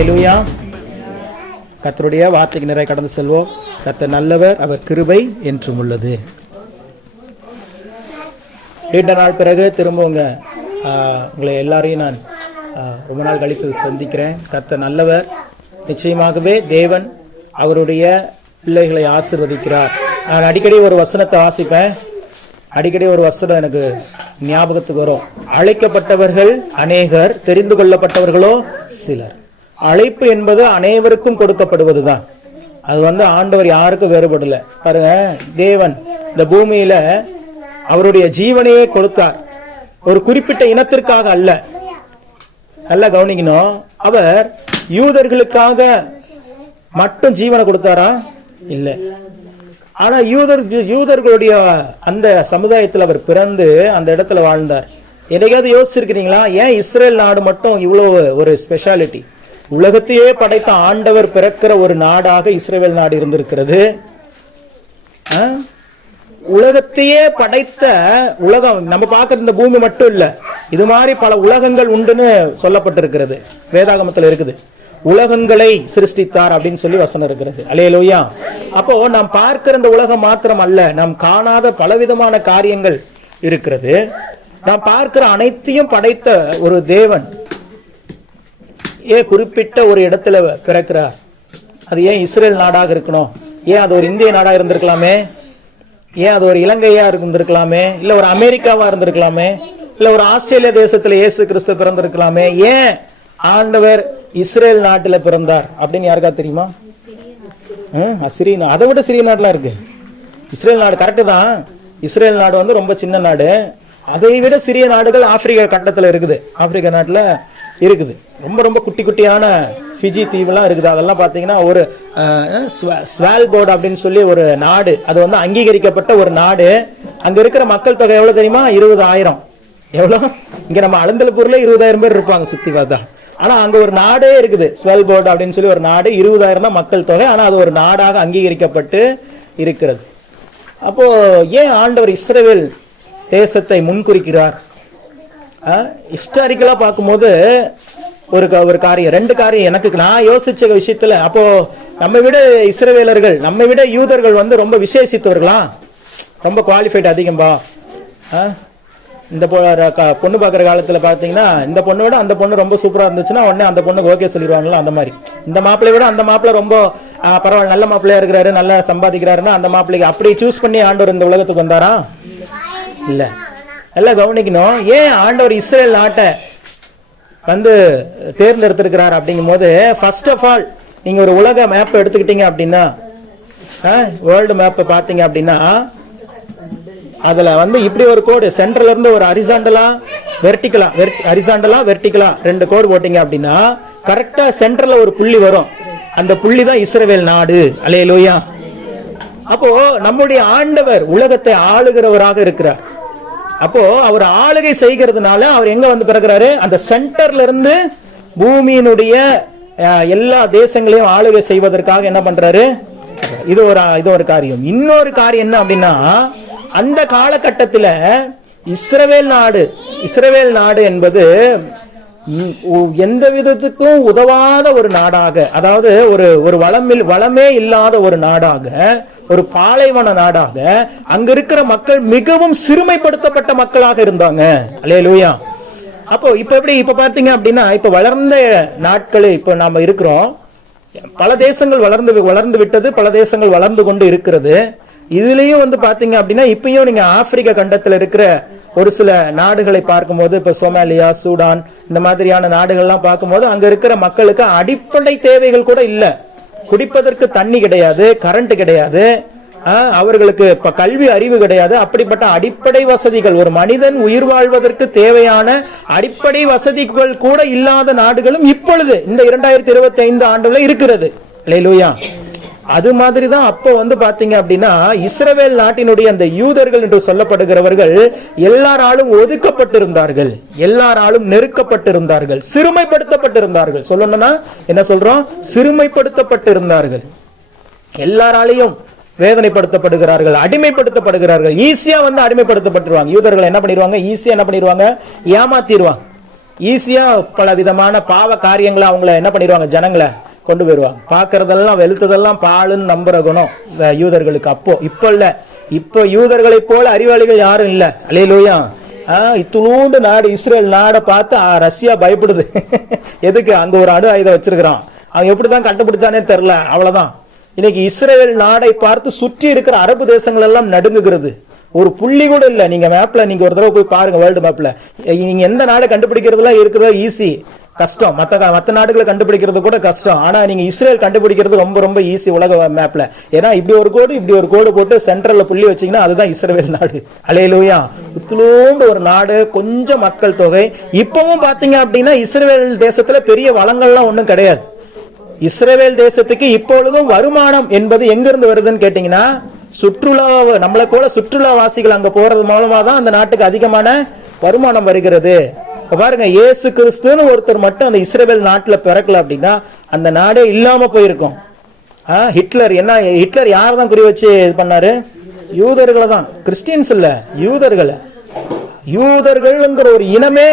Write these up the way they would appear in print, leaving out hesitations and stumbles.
அல்லேலூயா. கர்த்தருடைய வார்த்தைக்கு நிறைய கடந்து செல்வோம். கர்த்தர் நல்லவர், அவர் கிருபை என்றும் உள்ளது. நீண்ட நாள் பிறகு திரும்ப உங்களை எல்லாரையும் நான் ரொம்ப நாள் கழித்து சந்திக்கிறேன். கர்த்தர் நல்லவர். நிச்சயமாகவே தேவன் அவருடைய பிள்ளைகளை ஆசீர்வதிக்கிறார். நான் அடிக்கடி ஒரு வசனத்தை வாசிப்பேன். அடிக்கடி ஒரு வசனம் எனக்கு ஞாபகத்துக்கு வரும். அழைக்கப்பட்டவர்கள் அநேகர், தெரிந்து கொள்ளப்பட்டவர்களோ சிலர். அழைப்பு என்பது அனைவருக்கும் கொடுக்கப்படுவதுதான். அது ஆண்டவர் யாருக்கும் வேறுபடல. பாருங்க, தேவன் இந்த பூமியில அவருடைய ஜீவனையே கொடுத்தார். ஒரு குறிப்பிட்ட இனத்திற்காக அல்ல. நல்லா கவனிக்கணும். அவர் யூதர்களுக்காக மட்டும் ஜீவனை கொடுத்தாரா? இல்லை. ஆனா யூதர்களுடைய அந்த சமுதாயத்தில் அவர் பிறந்து அந்த இடத்துல வாழ்ந்தார். என்னைக்காவது யோசிச்சிருக்கிறீங்களா, ஏன் இஸ்ரேல் நாடு மட்டும் இவ்வளவு ஒரு ஸ்பெஷாலிட்டி? உலகத்தையே படைத்த ஆண்டவர் பிறக்கிற ஒரு நாடாக இஸ்ரேல் நாடு இருந்திருக்கிறது. உலகத்தையே படைத்த உலகம் நம்ம பார்க்கிற இந்த பூமி மட்டும் இல்ல, இது மாதிரி பல உலகங்கள் உண்டுன்னு சொல்லப்பட்டிருக்கிறது. வேதாகமத்தில் இருக்குது, உலகங்களை சிருஷ்டித்தார் அப்படின்னு சொல்லி வசனம் இருக்கிறது. அல்லேலூயா. அப்போ நாம் பார்க்கிற இந்த உலகம் மாத்திரம் அல்ல, நாம் காணாத பலவிதமான காரியங்கள் இருக்கிறது. நாம் பார்க்கிற அனைத்தையும் படைத்த ஒரு தேவன் ஏன் குறிப்பிட்ட ஒரு இடத்துல பிறக்கிறார்? அது ஏன் இஸ்ரேல் நாடாக இருக்கணும்? ஏன் அது ஒரு இந்திய நாடாக இருந்திருக்கலாமே? ஏன் அது ஒரு இலங்கையா இருந்திருக்கலாமே? இல்ல ஒரு அமெரிக்காவா இருந்திருக்கலாமே? இல்ல ஒரு ஆஸ்திரேலியா தேசத்துல இயேசு கிறிஸ்து பிறந்திருக்கலாமே? ஏன் ஆண்டவர் இஸ்ரேல் நாட்டுல பிறந்தார் அப்படின்னு யாருக்கா தெரியுமா? சிறிய, அதை விட சிறிய நாடுலாம் இருக்கு. இஸ்ரேல் நாடு கரெக்டு தான். இஸ்ரேல் நாடு ரொம்ப சின்ன நாடு. அதை விட சிறிய நாடுகள் ஆப்பிரிக்கா கண்டத்துல இருக்குது. ஆப்பிரிக்கா நாட்டுல இருக்குது. ரொம்ப ரொம்ப குட்டி குட்டியான ஃபிஜி தீவுலாம் இருக்குது. அதெல்லாம் பார்த்தீங்கன்னா ஒரு ஸ்வால்போர்ட் அப்படின்னு சொல்லி ஒரு நாடு. அது அங்கீகரிக்கப்பட்ட ஒரு நாடு. அங்க இருக்கிற மக்கள் தொகை எவ்வளவு தெரியுமா? 20,000. எவ்வளோ? இங்க நம்ம அலந்தலப்பூர்ல 20,000 பேர் இருப்பாங்க சுத்தி பார்த்தா. ஆனா அங்க ஒரு நாடே இருக்குது, ஸ்வால்போர்ட் அப்படின்னு சொல்லி ஒரு நாடு. 20,000 தான் மக்கள் தொகை. ஆனா அது ஒரு நாடாக அங்கீகரிக்கப்பட்டு இருக்கிறது. அப்போ ஏன் ஆண்டவர் இஸ்ரவேல் தேசத்தை முன்குறிக்கிறார்? ஹிஸ்டாரிக்கலா பார்க்கும்போது ஒரு காரியம், ரெண்டு காரியம் எனக்கு நான் யோசிச்ச விஷயத்துல. அப்போ நம்ம விட இஸ்ரவேலர்கள், நம்ம விட யூதர்கள் ரொம்ப விசேஷித்தவர்களா? ரொம்ப குவாலிஃபைட் அதிகம்பா. இந்த பொண்ணு பார்க்குற காலத்துல பாத்தீங்கன்னா இந்த பொண்ணை விட அந்த பொண்ணு ரொம்ப சூப்பரா இருந்துச்சுன்னா உடனே அந்த பொண்ணுக்கு ஓகே சொல்லிடுவாங்களா? அந்த மாதிரி இந்த மாப்பிள்ளை விட அந்த மாப்பிள்ளை ரொம்ப பரவாயில்ல, நல்ல மாப்பிள்ளையா இருக்கிறாரு, நல்லா சம்பாதிக்கிறாருன்னா அந்த மாப்பிள்ளைக்கு அப்படி சூஸ் பண்ணி ஆண்டவர் இந்த உலகத்துக்கு வந்தாரா? இல்ல. எல்லாம் கவனிக்கணும். ஏன் ஆண்டவர் இஸ்ரேல் நாட்டை தேர்ந்தெடுத்திருக்கிறார் அப்படிங்கும் போது, ஃபர்ஸ்ட் ஆஃப் ஆல் நீங்க ஒரு உலக மேப் எடுத்துக்கிட்டீங்க அப்படின்னா, வேர்ல்டு மேப் பாத்தீங்க அப்படின்னா, அதுல இப்படி ஒரு கோடு சென்டர்ல இருந்து ஒரு ஹரிசாண்டலா வெர்டிகலா 2 கோடு போட்டீங்க அப்படின்னா கரெக்டா சென்டர்ல ஒரு புள்ளி வரும். அந்த புள்ளி தான் இஸ்ரவேல் நாடு. அல்லேலூயா. அப்போ நம்முடைய ஆண்டவர் உலகத்தை ஆளுகிறவராக இருக்கிறார். அப்போ அவர் ஆளுகை செய்கிறதுனால அவர் எங்க பிறகுறாரு? அந்த சென்டர்ல இருந்து பூமியினுடைய எல்லா தேசங்களையும் ஆளுகை செய்வதற்காக என்ன பண்றாரு? இது ஒரு காரியம். இன்னொரு காரியம் என்ன அப்படின்னா, அந்த காலகட்டத்தில் இஸ்ரவேல் நாடு என்பது எந்த விதத்துக்கும் உதவாத ஒரு நாடாக, அதாவது ஒரு வளமே இல்லாத ஒரு நாடாக, ஒரு பாலைவன நாடாக, அங்க இருக்கிற மக்கள் மிகவும் சிறுமைப்படுத்தப்பட்ட மக்களாக இருந்தாங்க. அல்லேலூயா. அப்போ இப்ப பாத்தீங்க அப்படின்னா, இப்ப வளர்ந்த நாட்கள் இப்ப நாம இருக்கிறோம். பல தேசங்கள் வளர்ந்து விட்டது, பல தேசங்கள் வளர்ந்து கொண்டு இருக்கிறது. இதுலயும் பாத்தீங்க அப்படின்னா, இப்பயும் நீங்க ஆப்பிரிக்கா கண்டத்துல இருக்கிற ஒரு சில நாடுகளை பார்க்கும்போது, இப்ப சோமாலியா, சூடான், இந்த மாதிரியான நாடுகள்லாம் பார்க்கும்போது அங்க இருக்கிற மக்களுக்கு அடிப்படை தேவைகள் கூட இல்ல. குடிப்பதற்கு தண்ணி கிடையாது, கரண்ட் கிடையாது, அவர்களுக்கு இப்ப கல்வி அறிவு கிடையாது. அப்படிப்பட்ட அடிப்படை வசதிகள், ஒரு மனிதன் உயிர் வாழ்வதற்கு தேவையான அடிப்படை வசதிகள் கூட இல்லாத நாடுகளும் இப்பொழுது இந்த 2025 ஆண்டுல இருக்கிறது. அல்லேலூயா. அது மாதிரி தான் அப்போ பாத்தீங்க அப்படின்னா, இஸ்ரவேல் நாட்டினுடைய அந்த யூதர்கள் என்று சொல்லப்படுகிறவர்கள் எல்லாராலும் ஒதுக்கப்பட்டிருந்தார்கள், எல்லாராலும் நெருக்கப்பட்டிருந்தார்கள், சிறுமைப்படுத்தப்பட்டிருந்தார்கள். சொல்லணும்னா என்ன சொல்றோம்? சிறுமைப்படுத்தப்பட்டிருந்தார்கள். எல்லாராலையும் வேதனைப்படுத்தப்படுகிறார்கள், அடிமைப்படுத்தப்படுகிறார்கள். ஈஸியா அடிமைப்படுத்தப்பட்டுருவாங்க. யூதர்கள் என்ன பண்ணிடுவாங்க? ஈஸியா என்ன பண்ணிடுவாங்க? ஏமாத்திடுவாங்க. ஈஸியா பல விதமான பாவ காரியங்களை அவங்கள என்ன பண்ணிடுவாங்க, ஜனங்களை கொண்டு போயிருவாங்க. பாக்குறதெல்லாம் வெளுத்ததெல்லாம் பாலுன்னு நம்புற குணம் யூதர்களுக்கு. அப்போ இப்ப இல்ல, இப்போ யூதர்களை போல அறிவாளிகள் யாரும் இல்ல. அல்லேலூயா. இத்துளூண்டு நாடு இஸ்ரேல் நாடை பார்த்து ரஷ்யா பயப்படுது. எதுக்கு? அங்க ஒரு அணு ஆயுதம் வச்சிருக்கிறான். அவன் எப்படிதான் கண்டுபிடிச்சானே தெரியல. அவ்வளவுதான். இன்னைக்கு இஸ்ரேல் நாடை பார்த்து சுற்றி இருக்கிற அரபு தேசங்கள் எல்லாம் நடுங்குகிறது. ஒரு புள்ளி கூட இல்ல. நீங்க மேப்ல நீங்க ஒரு தடவை போய் பாருங்க, வேர்ல்டு மேப்ல நீங்க எந்த நாடை கண்டுபிடிக்கிறதுலாம் இருக்குதோ ஈஸி, கஷ்டம். மற்ற நாடுகளை கண்டுபிடிக்கிறது கூட கஷ்டம். ஆனா நீங்க இஸ்ரேல் கண்டுபிடிக்கிறது ரொம்ப ரொம்ப ஈஸி உலக மேப்ல. ஏன்னா இப்படி ஒரு கோடு போட்டு சென்ட்ரல்ல புள்ளி வச்சீங்கன்னா அதுதான் இஸ்ரேல் நாடு. அல்லேலூயா. இத்துளூண்டு ஒரு நாடு, கொஞ்சம் மக்கள் தொகை. இப்பவும் பாத்தீங்க அப்படின்னா இஸ்ரேல் தேசத்துல பெரிய வளங்கள்லாம் ஒண்ணும் கிடையாது. இஸ்ரேல் தேசத்துக்கு இப்பொழுதும் வருமானம் என்பது எங்க இருந்து வருதுன்னு கேட்டீங்கன்னா, சுற்றுலா, நம்மளை போல சுற்றுலாவாசிகள் அங்க போறது மூலமா தான் அந்த நாட்டுக்கு அதிகமான வருமானம் வருகிறது. பாருங்க, இயேசு கிறிஸ்துன்னு ஒருத்தர் மட்டும் அந்த இஸ்ரேல் நாட்டுல பிறக்கல அப்படின்னா அந்த நாடே இல்லாம போயிருக்கும். ஹிட்லர் ஹிட்லர் யார் தான் குறி வச்சு இது பண்ணாரு? யூதர்களை தான். கிறிஸ்டியன்ஸ் இல்ல, யூதர்களை. யூதர்கள்ங்கிற ஒரு இனமே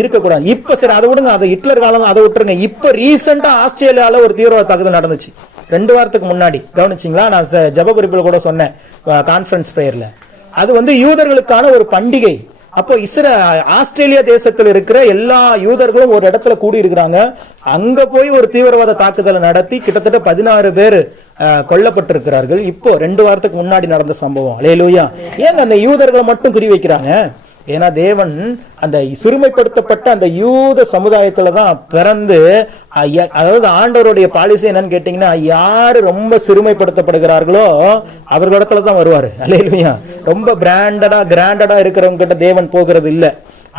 இருக்கக்கூடாது. இப்ப சரி, அதை விடுங்க, அதை ஹிட்லர் காலம் அதை விட்டுருங்க. இப்ப ரீசெண்டா ஆஸ்திரேலியால ஒரு தீவிரவாத தாக்குதல் நடந்துச்சு 2 வாரத்துக்கு முன்னாடி. கவனிச்சிங்களா? நான் ஜெப குறிப்பில் கூட சொன்னேன் கான்ஃபரன்ஸ் பிரேயர்ல. அது யூதர்களுக்கான ஒரு பண்டிகை. அப்போ ஆஸ்திரேலியா தேசத்தில் இருக்கிற எல்லா யூதர்களும் ஒரு இடத்துல கூடி இருக்கிறாங்க. அங்க போய் ஒரு தீவிரவாத தாக்குதலை நடத்தி கிட்டத்தட்ட 16 பேர் கொல்லப்பட்டிருக்கிறார்கள். இப்போ 2 வாரத்துக்கு முன்னாடி நடந்த சம்பவம். அல்லேலூயா. ஏங்க அந்த யூதர்களை மட்டும் குறி வைக்கிறாங்க? ஏன்னா தேவன் அந்த சிறுமைப்படுத்தப்பட்ட அந்த யூத சமுதாயத்துல தான் பிறந்து, அதாவது ஆண்டவருடைய பாலிசி என்னன்னு கேட்டீங்கன்னா, யாரு ரொம்ப சிறுமைப்படுத்தப்படுகிறார்களோ அவர்களிடத்துல தான் வருவாரு. அல்லேலூயா. ரொம்ப கிராண்டடா இருக்கிறவங்க கிட்ட தேவன் போகிறது இல்ல.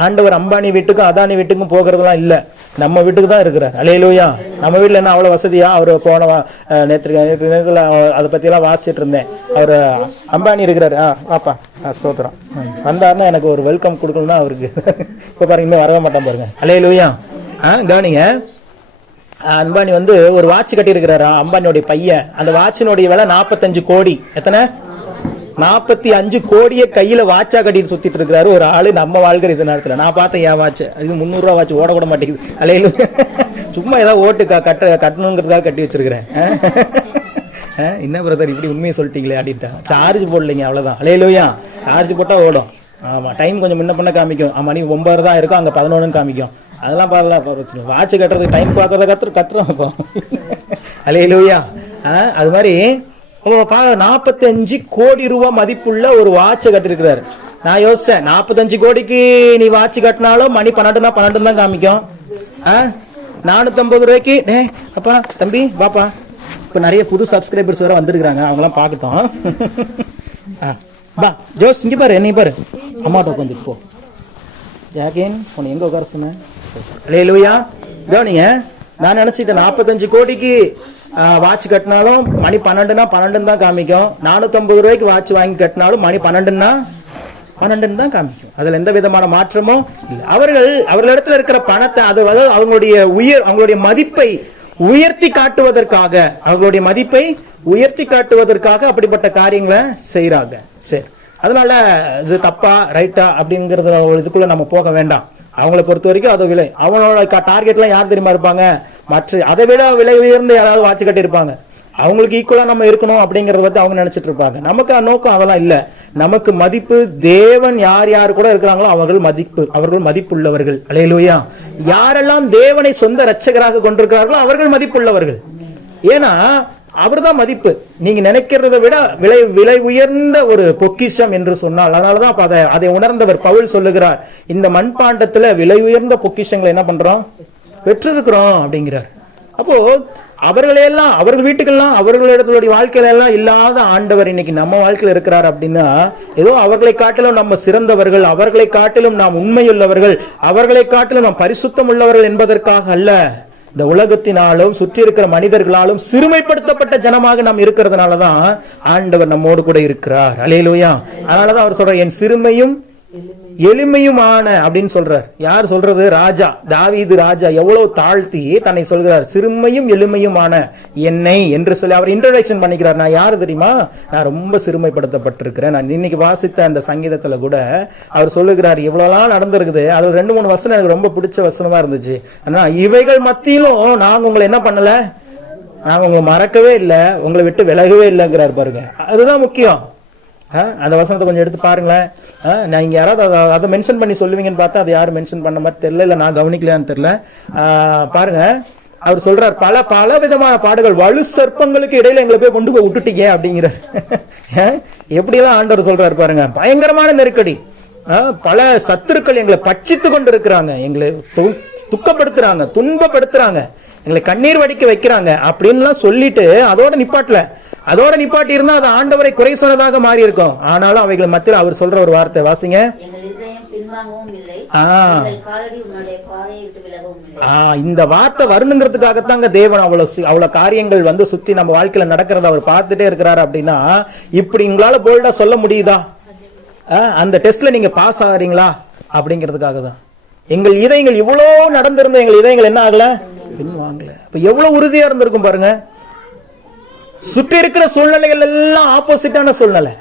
ஆண்டவர் அம்பானி வீட்டுக்கும் அதானி வீட்டுக்கும் போகிறதுலாம் இல்ல, நம்ம வீட்டுக்கு தான் இருக்கிறார். அல்லேலூயா. நம்ம வீட்டுல என்ன அவ்வளவு வசதியா? அவர் போன நேரத்துல அதை பத்தி எல்லாம் வாசிச்சுட்டு இருந்தேன். அவர் அம்பானி இருக்கிறாரு. பாப்பா ஸ்தோத்திரம். வந்தாருன்னா எனக்கு ஒரு வெல்கம் கொடுக்கணும்னா அவருக்கு. இப்ப பாருங்க, இன்னும் வரவே மாட்டான் பாருங்க. அல்லேலூயா. கவனிங்க, அம்பானி ஒரு வாட்ச் கட்டி இருக்கிறாரா அம்பானியோடைய பையன். அந்த வாட்சினுடைய விலை 45 கோடி. எத்தனை? 45 கோடியை கையில வாட்சா கட்டிட்டு சுத்திட்டு இருக்கிறாரு ஒரு ஆளு. நம்ம வாழ்கிற இந்த நேரத்துல நான் பார்த்தேன், என் வாட்ச் இது 300 ரூபா வாட்ச், ஓட கூட மாட்டேங்குது. அல்லேலூயா. சும்மா ஏதாவது ஓட்டு கட்டணுங்கிறதுக்காக கட்டி வச்சிருக்கிறேன். என்ன பிரதர் இப்படி உண்மையை சொல்லிட்டீங்களே அப்படின்ட்டா. சார்ஜ் போடலைங்க, அவ்வளவுதான். அல்லேலூயா. சார்ஜ் போட்டா ஓடும். ஆமா, டைம் கொஞ்சம் முன்ன பண்ண காமிக்கும். மணி 9 தான் இருக்கும், அங்க 11 காமிக்கும். அதெல்லாம் பரவாயில்ல. வாட்ச் கட்டுறதுக்கு டைம் பார்க்கறத கத்துறோம். அல்லேலூயா. அது மாதிரி 45 கோடி ரூபாய் மதிப்புள்ள ஒரு வாட்சை கட்டிருக்கிறாரு. நான் யோசிச்சேன், 45 கோடிக்கு நீ வாட்ச் கட்டினாலும் மணி 12 12 தான் காமிக்கும். 450 ரூபாய்க்கு அப்பா தம்பி பாப்பா. இப்ப நிறைய புது சப்ஸ்கிரைபர்ஸ் வேற வந்திருக்கிறாங்க, அவங்களாம் பார்க்கட்டும். பா ஜோஸ், இங்க பாரு, என்னை பாரு. அம்மாட்ட உட்காந்துட்டு போ. ஜாகின் உன்னை எங்க உட்கார சொன்னேன்? அல்லேலூயா. கவனிங்க, நான் நினைச்சிட்டேன் 45 கோடிக்கு வாட்ச் கட்டினாலும் மணி 12 12 தான் காமிக்கும். 450 ரூபாய்க்கு வாட்ச் வாங்கி கட்டினாலும் மணி 12 தான் காமிக்கும். அதுல எந்த விதமான மாற்றமும் இல்லை. அவர்களிடத்துல இருக்கிற பணத்தை, அதாவது அவங்களுடைய மதிப்பை உயர்த்தி காட்டுவதற்காக, அப்படிப்பட்ட காரியங்களை செய்யறாங்க. சரி, அதனால இது தப்பா ரைட்டா அப்படிங்கறது இதுக்குள்ள நம்ம போக வேண்டாம். அவங்களை பொறுத்த வரைக்கும் அது விலை. அவனோட டார்கெட்லாம் யார் தெரியுமா இருப்பாங்க? அதை விட விலை உயர்ந்து யாராவது வாட்ச் கட்டி இருப்பாங்க. அவங்களுக்கு ஈக்குவலா நம்ம இருக்கணும் அப்படிங்கறத பத்தி அவங்க நினைச்சிட்டு இருப்பாங்க. நமக்கு நோக்கம் அதெல்லாம் இல்ல. நமக்கு மதிப்பு தேவன் யார் கூட இருக்கிறாங்களோ அவர்கள் மதிப்புள்ளவர்கள். அல்லேலூயா. யாரெல்லாம் தேவனை சொந்த ரட்சகராக கொண்டிருக்கிறார்களோ அவர்கள் மதிப்புள்ளவர்கள். ஏன்னா அவர்தான் மதிப்பு. நீங்க நினைக்கிறத விட விலை உயர்ந்த ஒரு பொக்கிஷம் என்று சொன்னால், அதனாலதான் அதை உணர்ந்தவர் பவுல் சொல்லுகிறார், இந்த மண்பாண்டத்துல விலை உயர்ந்த பொக்கிஷங்களை என்ன பண்றோம்? பெற்றிருக்கிறோம் அப்படிங்கிறார். அப்போ அவர்களையெல்லாம், அவர்கள் வீட்டுக்கெல்லாம், அவர்களிடத்துடைய வாழ்க்கையில எல்லாம் இல்லாத ஆண்டவர் இன்னைக்கு நம்ம வாழ்க்கையில இருக்கிறார் அப்படின்னா, ஏதோ அவர்களை காட்டிலும் நம்ம சிறந்தவர்கள், அவர்களை காட்டிலும் நாம் உண்மையுள்ளவர்கள், அவர்களை காட்டிலும் நாம் பரிசுத்தம் உள்ளவர்கள் என்பதற்காக அல்ல. இந்த உலகத்தினாலும் சுற்றி இருக்கிற மனிதர்களாலும் சிறுமைப்படுத்தப்பட்ட ஜனமாக நாம் இருக்கிறதுனாலதான் ஆண்டவர் நம்மோடு கூட இருக்கிறார். அல்லேலூயா. அதனாலதான் அவர் சொல்றார், என் சிறுமையும் எளிமையுமான அப்படின்னு சொல்றார். யார் சொல்றது? ராஜா தாவீது ராஜா எவ்வளவு தாழ்த்தி தன்னை சொல்கிறார், சிறுமையும் எளிமையுமான என்னை என்று சொல்லி அவர் இன்ட்ரோடக்ஷன் பண்ணிக்கிறார். நான் யாரு தெரியுமா? நான் ரொம்ப சிறுமைப்படுத்தப்பட்டிருக்கிறேன். நான் இன்னைக்கு வாசித்த அந்த சங்கீதத்துல கூட அவர் சொல்லுகிறார், இவ்வளவுலாம் நடந்திருக்குது, அதுல 2-3 வசனம் எனக்கு ரொம்ப பிடிச்ச வசனமா இருந்துச்சு. ஆனா இவைகள் மத்தியிலும் நாங்க உங்களை என்ன பண்ணல, நாங்க உங்களை மறக்கவே இல்லை, உங்களை விட்டு விலகவே இல்லைங்கிறார் பாருங்க. அதுதான் முக்கியம். அந்த வசனத்தை கொஞ்சம் எடுத்து பாருங்களேன். நீங்க யாராவது அதை மென்ஷன் பண்ணி சொல்லுவீங்கன்னு பார்த்தா அது யாரும் மென்ஷன் பண்ண மாதிரி தெரியல, இல்லை நான் கவனிக்கலான்னு தெரியல. பாருங்க, அவர் சொல்றார், பல பல விதமான பாடுகள், வலு சர்ப்பங்களுக்கு இடையில எங்களை போய் கொண்டு போய் விட்டுட்டீங்க அப்படிங்கிறார். எப்படியெல்லாம் ஆண்டவர் சொல்றாரு பாருங்க. பயங்கரமான நெருக்கடி, பல சத்துருக்கள் எங்களை பட்சித்து கொண்டு இருக்கிறாங்க, எங்களை துக்கப்படுத்துறாங்க, துன்பப்படுத்துறாங்க, எங்களை கண்ணீர் வடிக்க வைக்கிறாங்க அப்படின்லாம் சொல்லிட்டு அதோட நிப்பாட்டி இருந்தா அது ஆண்டவரை குறை சொன்னதாக மாறி இருக்கும். ஆனாலும் அவைகள் மத்தியில் அவர் சொல்ற ஒரு வார்த்தை வாசிங்க. இந்த வார்த்தை வரணுங்கிறதுக்காகத்தாங்க தேவன் அவ்வளவு காரியங்கள் வந்து சுத்தி நம்ம வாழ்க்கையில நடக்கிறத அவர் பார்த்துட்டே இருக்கிறாரு. அப்படின்னா இப்படி உங்களால போல்டா சொல்ல முடியுதா? அந்த டெஸ்ட்ல நீங்க பாஸ் ஆகிறீங்களா அப்படிங்கிறதுக்காக தான். எங்கள் இதயங்கள் இவ்வளவு நடந்திருந்த எங்கள் இதயங்கள் என்ன ஆகல, பின்வாங்கல. இப்ப எவ்வளவு உறுதியா இருந்திருக்கும் பாருங்க. சுற்றி இருக்கிற சூழ்நிலைகள் எல்லாம் ஆப்போசிட்டான சூழ்நிலை.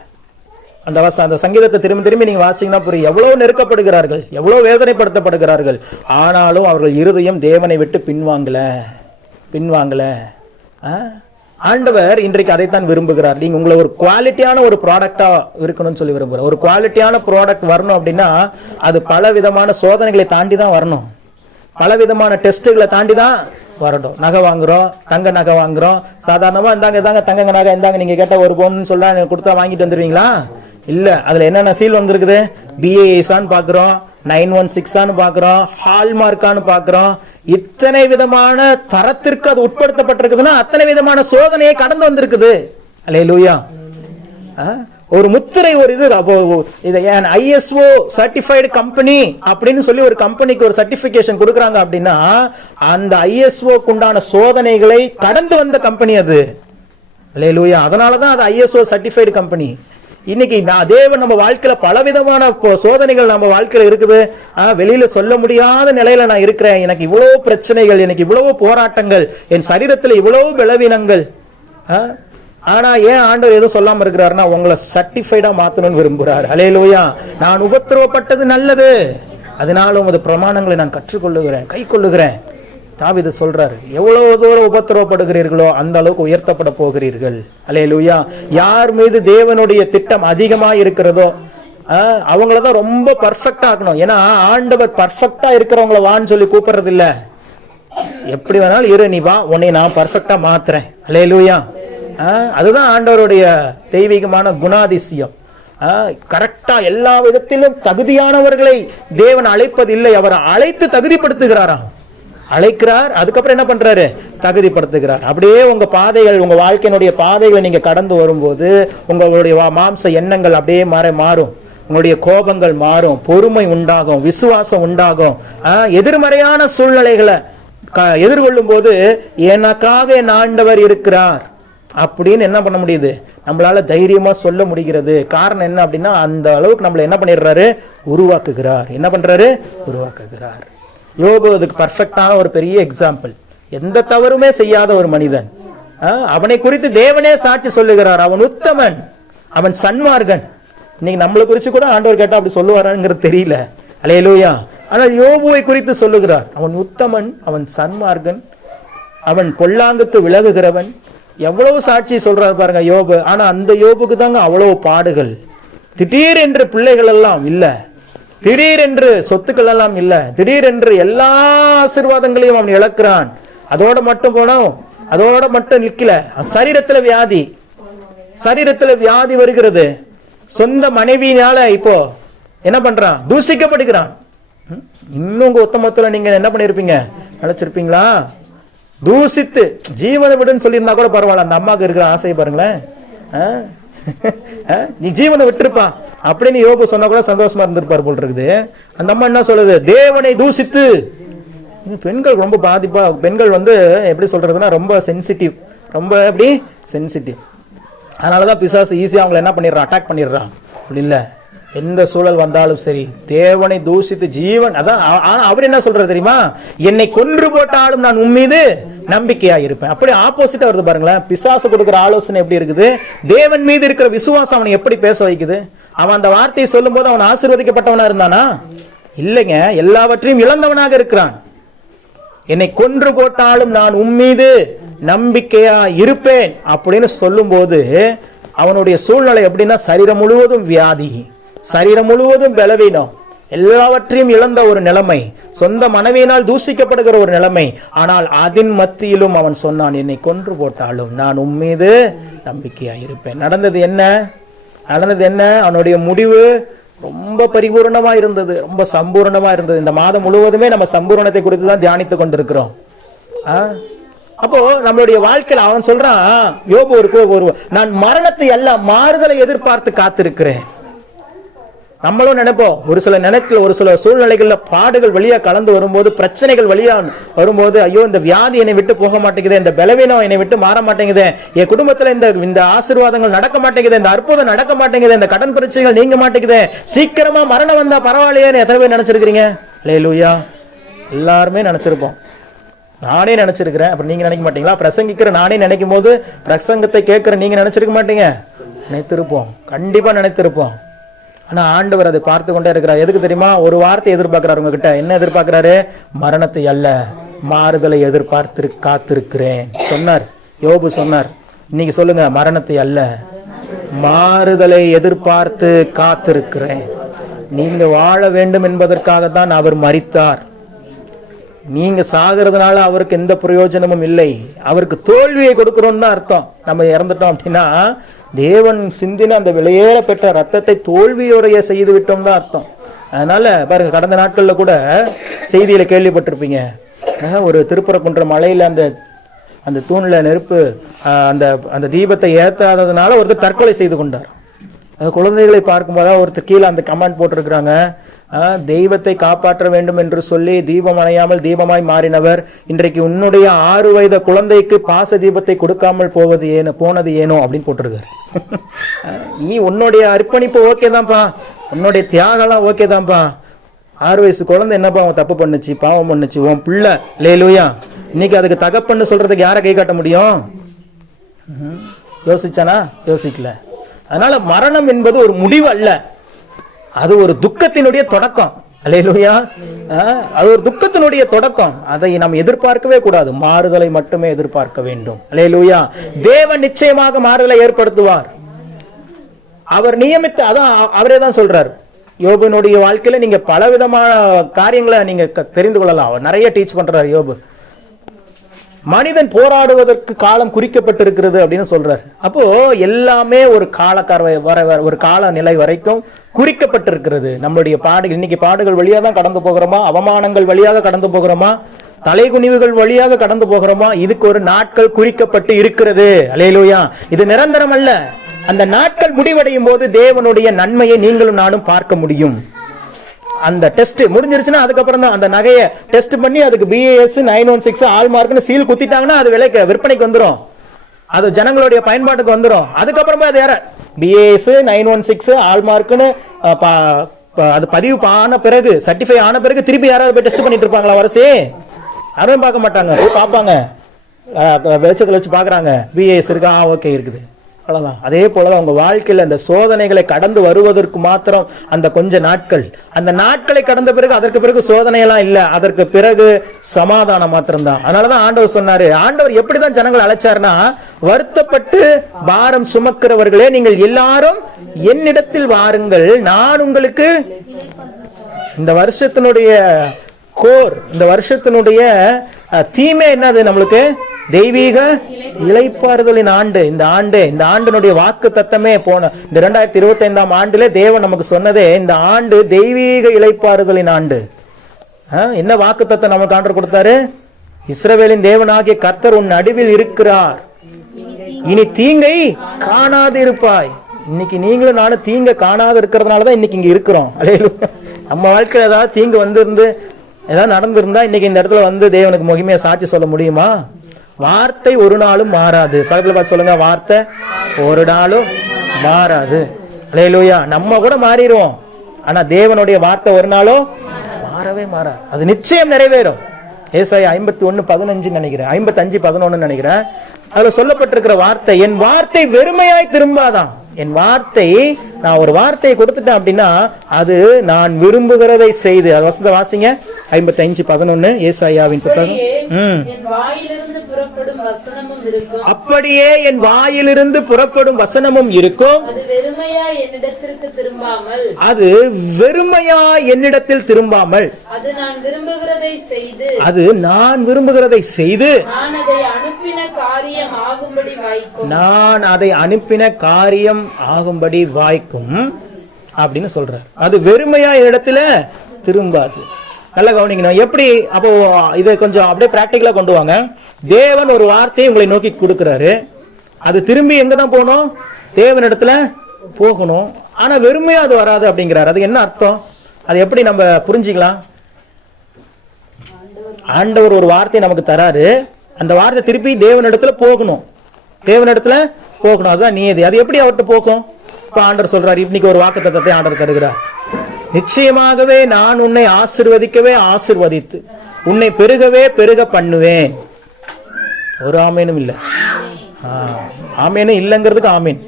அந்த சங்கீதத்தை திரும்பி நீங்க வாசிங்கன்னா புரியும். எவ்வளவு நெருக்கப்படுகிறார்கள், எவ்வளவு வேதனைப்படுத்தப்படுகிறார்கள், ஆனாலும் அவர்கள் இருதயம் தேவனை விட்டு பின்வாங்கல. ஆண்டவர் இன்றைக்கு அதைத்தான் விரும்புகிறார். நீங்க உங்களை ஒரு குவாலிட்டியான ஒரு ப்ராடக்டா இருக்கணும்னு சொல்லி விரும்புகிறார். ஒரு குவாலிட்டியான ப்ராடக்ட் வரணும் அப்படின்னா அது பல விதமான சோதனைகளை தாண்டி தான் வரணும், பல விதமான டெஸ்ட்டுகளை தாண்டி தான் வரட்டும். நகை வாங்குறோம், தங்க நகை வாங்குறோம், சாதாரணமா இந்தாங்க தங்க நகை இந்தாங்க நீங்க கேட்ட ஒரு பொண்ணு சொல்ல கொடுத்தா வாங்கிட்டு வந்துருவீங்களா? இல்ல, அதுல என்னென்ன சீல் வந்திருக்குது? BAS பாக்குறோம், 916 பாக்குறோம், ஹால்மார்க்கான்னு பாக்குறோம். இத்தனை விதமான தரத்திற்கு அது உட்படுத்தப்பட்டிருக்குதுன்னா அத்தனை விதமான சோதனையை கடந்து வந்திருக்குது. அல்லேலூயா. ஒரு முத்திரை, ஒரு இது ISO சர்டிஃபைடு கம்பெனி அப்படின்னு சொல்லி ஒரு கம்பெனிக்கு ஒரு சர்டிபிகேஷன் கொடுக்கறாங்க அப்படின்னா அந்த ISO உண்டான சோதனைகளை கடந்து வந்த கம்பெனி அது. அல்லேலூயா. அதனாலதான் அது ISO சர்டிஃபைடு கம்பெனி. இன்னைக்கு தேவன் நம்ம வாழ்க்கையில பலவிதமான சோதனைகள் நம்ம வாழ்க்கையில இருக்குது. வெளியில சொல்ல முடியாத நிலையில நான் இருக்கிறேன், எனக்கு இவ்வளவு பிரச்சனைகள், எனக்கு இவ்வளவு போராட்டங்கள், என் சரீரத்துல இவ்வளவு பலவீனங்கள். ஆனா ஏன் ஆண்டவர் எதுவும் சொல்லாம இருக்கிறாருன்னா உங்களை சர்டிஃபைடா மாத்தணும்னு விரும்புறாரு. அல்லேலூயா. நான் உபத்திரவப்பட்டது நல்லது, அதனால உமது பிரமாணங்களை நான் கற்றுக்கொள்ளுகிறேன், கை கொள்ளுகிறேன். தாவீது சொல்றாரு, எவ்வளவு தூரம் உபத்திரவப்படுகிறீர்களோ அந்த அளவுக்கு உயர்த்தப்பட போகிறீர்கள். அல்லேலூயா. யார் மீது தேவனுடைய திட்டம் அதிகமா இருக்கிறதோ அவங்களதான் ரொம்ப பர்ஃபெக்டா ஆக்கணும். ஏன்னா ஆண்டவர் பர்ஃபெக்டா இருக்கிறவங்கள வான்னு சொல்லி கூப்பிடுறது இல்ல. எப்படி வேணாலும் இரு, நீ வா, உன்னை நான் பர்ஃபெக்டா மாத்துறேன். அல்லேலூயா. அதுதான் ஆண்டவருடைய தெய்வீகமான குணாதிசயம். கரெக்டா எல்லா விதத்திலும் தகுதியானவர்களை தேவன் அழைப்பதில்லை, அவர் அழைத்து தகுதிப்படுத்துகிறாராம். அழைக்கிறார், அதுக்கப்புறம் என்ன பண்றாரு? தகுதிப்படுத்துகிறார். அப்படியே உங்க பாதைகள், உங்க வாழ்க்கையினுடைய பாதைகளை நீங்க கடந்து வரும்போது உங்களுடைய மாம்ச எண்ணங்கள் அப்படியே மாறும், உங்களுடைய கோபங்கள் மாறும், பொறுமை உண்டாகும், விசுவாசம் உண்டாகும். எதிர்மறையான சூழ்நிலைகளை எதிர்கொள்ளும் போது எனக்காக என் ஆண்டவர் இருக்கிறார் அப்படின்னு என்ன பண்ண முடியுது? நம்மளால தைரியமா சொல்ல முடிகிறது. காரணம் என்ன அப்படின்னா அந்த அளவுக்கு நம்மள என்ன பண்ணிடுறாரு? உருவாக்குகிறார். என்ன பண்றாரு? உருவாக்குகிறார். யோபு அதுக்கு பர்ஃபெக்டான ஒரு பெரிய எக்ஸாம்பிள். எந்த தவறுமே செய்யாத ஒரு மனிதன். அவனை குறித்து தேவனே சாட்சி சொல்லுகிறார், அவன் உத்தமன், அவன் சன்மார்கன். இன்னைக்கு நம்மளை குறிச்சு கூட ஆண்டவர் கேட்டா அப்படி சொல்லுவாராங்கிறது தெரியல. அல்லேலூயா. ஆனால் யோபுவை குறித்து சொல்லுகிறார், அவன் உத்தமன், அவன் சன்மார்கன், அவன் பொல்லாங்குக்கு விலகுகிறவன். எவ்வளவு சாட்சி சொல்றாரு பாருங்க யோபு. ஆனா அந்த யோபுக்கு தாங்க அவ்வளவு பாடுகள். திடீரென்று பிள்ளைகள் எல்லாம் இல்ல, திடீரென்று சொத்துக்கள் எல்லாம் இல்ல, திடீரென்று எல்லா ஆசீர்வாதங்களையும் அவன் இழக்கிறான். அதோட மட்டும் போனோம், அதோட மட்டும் நிக்கல, சரீரத்துல வியாதி வருகிறது. சொந்த மனைவியினால இப்போ என்ன பண்றான்? தூசிக்கப்படுகிறான். இன்னும் உங்க உத்தமத்துல நீங்க என்ன பண்ணிருப்பீங்க? நினைச்சிருப்பீங்களா? தூசித்து ஜீவனை விடுன்னு சொல்லியிருந்தா கூட பரவாயில்ல. அந்த அம்மாவுக்கு இருக்கிற ஆசையை பாருங்களேன். நீ ஜீவனை விட்டுருப்பான் அப்படின்னு யோபு சொன்னா கூட சந்தோஷமா இருந்திருப்பார் போல் இருக்குது. அந்த அம்மா என்ன சொல்லுது? தேவனை தூசித்து. பெண்கள் ரொம்ப பாதிப்பா, பெண்கள் வந்து எப்படி சொல்றதுன்னா ரொம்ப சென்சிட்டிவ், ரொம்ப எப்படி சென்சிட்டிவ். அதனாலதான் பிசாசு ஈஸியா அவங்களை என்ன பண்ணிடுறான்? அட்டாக் பண்ணிடுறான். அப்படி இல்ல, எந்த சூழல் வந்தாலும் சரி, தேவனை தூஷித்து ஜீவன் அதான். ஆனா அவர் என்ன சொல்றாரு தெரியுமா? என்னை கொன்று போட்டாலும் நான் உம்மீது நம்பிக்கையா இருப்பேன். அப்படி ஆப்போசிட்டா வருது பாருங்களேன். பிசாசு கொடுக்கிற ஆலோசனை எப்படி இருக்குது, தேவன் மீது இருக்கிற விசுவாசம் அவனை எப்படி பேச வைக்குது. அவன் அந்த வார்த்தையை சொல்லும் போது அவன் ஆசீர்வதிக்கப்பட்டவனா இருந்தானா? இல்லைங்க, எல்லாவற்றையும் இழந்தவனாக இருக்கிறான். என்னை கொன்று போட்டாலும் நான் உம்மீது நம்பிக்கையா இருப்பேன் அப்படின்னு சொல்லும் போது அவனுடைய சூழ்நிலை எப்படின்னா, சரீரம் முழுவதும் வியாதி, சரீரம் முழுவதும் பலவீனம், எல்லாவற்றையும் இழந்த ஒரு நிலைமை, சொந்த மனைவியினால் தூஷிக்கப்படுகிற ஒரு நிலைமை. ஆனால் அதன் மத்தியிலும் அவன் சொன்னான், என்னை கொன்று போட்டாலும் நான் உம்மீது நம்பிக்கையா இருப்பேன். நடந்தது என்ன? அவனுடைய முடிவு ரொம்ப பரிபூர்ணமா இருந்தது, ரொம்ப சம்பூர்ணமா இருந்தது. இந்த மாதம் முழுவதுமே நம்ம சம்பூர்ணத்தை குறித்து தான் தியானித்துக் கொண்டிருக்கிறோம். அப்போ நம்மளுடைய வாழ்க்கையில் அவன் சொல்றான், யோபு ஒரு நான் மரணத்தை அல்ல மாறுதலை எதிர்பார்த்து காத்திருக்கிறேன். நம்மளும் நினைப்போம், ஒரு சில நேரத்தில் ஒரு சில சூழ்நிலைகள்ல பாடுகள் வழியா கலந்து வரும்போது, பிரச்சனைகள் வழியா வரும்போது, ஐயோ இந்த வியாதி என்னை விட்டு போக மாட்டேங்குது, இந்த பலவீனம் என்னை விட்டு மாற மாட்டேங்குது, என் குடும்பத்துல இந்த ஆசீர்வாதங்கள் நடக்க மாட்டேங்குது, இந்த அற்புதம் நடக்க மாட்டேங்குது, இந்த கடன் பிரச்சனைகள் நீங்க மாட்டேங்குது, சீக்கிரமா மரணம் வந்தா பரவாயில்லையேன்னு எத்தனை பேர் நினைச்சிருக்கிறீங்க? அல்லேலூயா. எல்லாருமே நினைச்சிருப்போம். நானே நினைச்சிருக்கிறேன். அப்புறம் நீங்க நினைக்க மாட்டீங்களா? பிரசங்கிக்கிற நானே நினைக்கும் போது பிரசங்கத்தை கேட்கிற நீங்க நினைச்சிருக்க மாட்டீங்க? நினைத்திருப்போம், கண்டிப்பா நினைத்திருப்போம். ஆனா ஆண்டவர் அதை பார்த்து கொண்டே இருக்கிறார். எதுக்கு தெரியுமா? ஒரு வார்த்தை எதிர்பார்க்கிறார் உங்ககிட்ட. என்ன எதிர்பார்க்கிறாரு? மரணத்தை அல்ல மாறுதலை எதிர்பார்த்து காத்திருக்கிறேன் சொன்னார். யோபு சொன்னார். இன்னைக்கு சொல்லுங்க, மரணத்தை அல்ல மாறுதலை எதிர்பார்த்து காத்திருக்கிறேன். நீங்க வாழ வேண்டும் என்பதற்காக தான் அவர் மரித்தார். நீங்க சாகிறதுனால அவருக்கு எந்த பிரயோஜனமும் இல்லை. அவருக்கு தோல்வியை கொடுக்கிறோம் தான் அர்த்தம். நம்ம இறந்துட்டோம் அப்படின்னா தேவன் சிந்தின அந்த விலையேற பெற்ற ரத்தத்தை தோல்வியுடைய செய்து விட்டோம் தான் அர்த்தம். அதனால பாருங்க, கடந்த நாட்கள்ல கூட செய்தியில கேள்விப்பட்டிருப்பீங்க, ஒரு திருப்பரங்குன்ற மலையில அந்த தூண்ல நெருப்பு அந்த தீபத்தை ஏத்தாததுனால ஒருத்தர் தற்கொலை செய்து கொண்டார். குழந்தைகளை பார்க்கும்போது ஒருத்தர் கீழே அந்த கமெண்ட் போட்டிருக்கிறாங்க, தெய்வத்தை காப்பாற்ற வேண்டும் என்று சொல்லி தீபம் அணையாமல் தீபமாய் மாறினவர் இன்றைக்கு உன்னுடைய 6 வயது குழந்தைக்கு பாச தீபத்தை கொடுக்காமல் போனது ஏனோ அப்படின்னு போட்டிருக்காரு. நீ உன்னுடைய அர்ப்பணிப்பு ஓகே தான்ப்பா, உன்னுடைய தியாகம்லாம் ஓகே தான்ப்பா, 6 வயசு குழந்தை என்னப்பா அவன் தப்பு பண்ணுச்சு, பாவம் பண்ணுச்சு, உன் பிள்ளை லேலூயா. இன்னைக்கு அதுக்கு தகப்பன்னு சொல்றதுக்கு யாரை கை காட்ட முடியும்? யோசிச்சானா? யோசிக்கல. அதனால மரணம் என்பது ஒரு முடிவு அல்ல, அது ஒரு துக்கத்தினுடைய தொடக்கம். அல்லேலூயா. அது ஒரு துக்கத்தினுடைய தொடக்கம். அதை நாம் எதிர்பார்க்கவே கூடாது, மாறுதலை மட்டுமே எதிர்பார்க்க வேண்டும். அல்லேலூயா. தேவன் நிச்சயமாக மாறுதலை ஏற்படுத்துவார். அவர் நியமித்த, அதான் அவரே தான் சொல்றார். யோபுனுடைய வாழ்க்கையில நீங்க பலவிதமான காரியங்களை நீங்க தெரிந்து கொள்ளலாம். அவர் நிறைய டீச் பண்றார் யோபு. மனிதன் போராடுவதற்கு காலம் குறிக்கப்பட்டிருக்கிறது அப்படின்னு சொல்றாரு. அப்போ எல்லாமே ஒரு ஒரு கால நிலை வரைக்கும் குறிக்கப்பட்டிருக்கிறது. நம்மளுடைய பாடுகள், இன்னைக்கு பாடுகள் வழியாக தான் கடந்து போகிறோமா, அவமானங்கள் வழியாக கடந்து போகிறோமா, தலைகுனிவுகள் வழியாக கடந்து போகிறோமா, இதுக்கு ஒரு நாட்கள் குறிக்கப்பட்டு இருக்கிறது. அல்லேலூயா. இது நிரந்தரம் அல்ல. அந்த நாட்கள் முடிவடையும் போது தேவனுடைய நன்மையை நீங்களும் நானும் பார்க்க முடியும். அந்த டெஸ்ட் முடிஞ்சிருச்சுன்னா அதுக்கப்புறம் தான் அந்த நகையை டெஸ்ட் பண்ணி அதுக்கு BAS 916 ஆல்மார்க்னு சீல் குத்திட்டாங்கன்னா அது விற்பனைக்கு வந்துடும், அது ஜனங்களுடைய பயன்பாட்டுக்கு வந்துடும். அதுக்கப்புறமா அது யார BAS 916 ஆல்மார்க்னு அது பதிவு ஆன பிறகு, சர்டிஃபை ஆன பிறகு திருப்பி யாராவது போய் டெஸ்ட் பண்ணிட்டு இருப்பாங்களா? வரசே யாரும் பார்க்க மாட்டாங்க, போய் பார்ப்பாங்க, வெளிச்சத்தில் வச்சு பார்க்குறாங்க, BAS இருக்கா, ஓகே இருக்குது, அவ்வளவுதான். அதே போலதான் உங்க வாழ்க்கையில் அந்த சோதனைகளை கடந்து வருவதற்கு மாத்திரம் அந்த கொஞ்ச நாட்கள், அந்த நாட்களை கடந்த பிறகு அதற்கு பிறகு சோதனை எல்லாம் இல்ல, அதற்கு பிறகு சமாதானம் மாத்திரம்தான். அதனாலதான் ஆண்டவர் சொன்னாரு. ஆண்டவர் எப்படிதான் ஜனங்கள் அழைச்சாருன்னா, வருத்தப்பட்டு பாரம் சுமக்கிறவர்களே நீங்கள் எல்லாரும் என்னிடத்தில் வாருங்கள், நான் உங்களுக்கு இந்த வருஷத்தினுடைய கோர், இந்த வருஷத்தினுடைய தீமை என்னது? நம்மளுக்கு தெய்வீக இளைப்பாறுதலின் ஆண்டு. இந்த ஆண்டினுடைய வாக்கு தத்தமே போன இந்த 2025ஆம் ஆண்டிலே தேவன் நமக்கு சொன்னதே இந்த ஆண்டு தெய்வீக இளைப்பாறுதலின் ஆண்டு. என்ன வாக்கு தத்தம் நமக்கு ஆண்டவர் கொடுத்தாரு? இஸ்ரவேலின் தேவனாகிய கர்த்தர் உன் நடுவில் இருக்கிறார், இனி தீங்கை காணாது இருப்பாய். இன்னைக்கு நீங்களும் நானும் தீங்க காணாது இருக்கிறதுனாலதான் இன்னைக்கு இங்க இருக்கிறோம். நம்ம வாழ்க்கையில் ஏதாவது தீங்கு வந்திருந்து ஏதாவது நடந்திருந்தா இன்னைக்கு இந்த இடத்துல வந்து தேவனுக்கு மகிமையா சாட்சி சொல்ல முடியுமா? வார்த்தை ஒரு நாளும் மாறாது. பக்கத்துல பார்த்து சொல்லுங்க, வார்த்தை ஒரு நாளும் மாறாது. அல்லேலூயா. நம்ம கூட மாறிடுவோம். ஆனா தேவனுடைய வார்த்தை ஒரு நாளும் மாறவே மாறாது. அது நிச்சயம் நிறைவேறும். ஏசாயா 51:15 நினைக்கிறேன், 55:11 நினைக்கிறேன். அதுல சொல்லப்பட்டிருக்கிற வார்த்தை, என் வார்த்தை வெறுமையாய் திரும்பாதான். என் வார்த்தை, நான் ஒரு வார்த்தையை கொடுத்துட்டேன் அப்படின்னா அது நான் விரும்புகிறதை செய்து. அது வசந்த வாசிங்க 55:11 ஏசாயாவின் புத்தகம். அப்படியே என் வாயிலிருந்து புறப்படும் வசனமும் இருக்கும், அது வெறுமையா என்னிடத்தில் திரும்பாமல், அது நான் விரும்புகிறதை செய்து நான் அதை அனுப்பின காரியம் ஆகும்படி வாய்க்கும் அப்படின்னு சொல்றார். அது வெறுமையா இடத்துல திரும்பாது. நல்லா கவனிக்கணும். எப்படி அப்போ இதை கொஞ்சம் அப்படியே பிராக்டிகலா கொண்டு வாங்க. தேவன் ஒரு வார்த்தையை உங்களை நோக்கி கொடுக்கிறாரு, அது திரும்பி எங்க தான் போகணும்? தேவன் இடத்துல போகணும். ஆனா வெறுமையா அது வராது அப்படிங்கிறார். அது என்ன அர்த்தம்? அது எப்படி நம்ம புரிஞ்சுக்கலாம்? ஆண்டவர் ஒரு வார்த்தையை நமக்கு தராரு, அந்த வார்த்தை திருப்பி தேவனிடத்துல போகணும், தேவனிடத்துல போகணும். அதுதான் நீதி. அது எப்படி அவர்கிட்ட போகும்? இப்ப ஆண்டவர் சொல்றாரு, இன்னைக்கு ஒரு வாக்குத்தத்தத்தை ஆண்டவர் தருகிறார். நிச்சயமாகவே நான் உன்னை ஆசீர்வதிக்கவே ஆசீர்வதித்து உன்னை பெருகவே பெருக பண்ணுவேன். ஒரு ஆமேனும் இல்லை. ஆமேனும் இல்லைங்கிறதுக்கு ஆமீன்.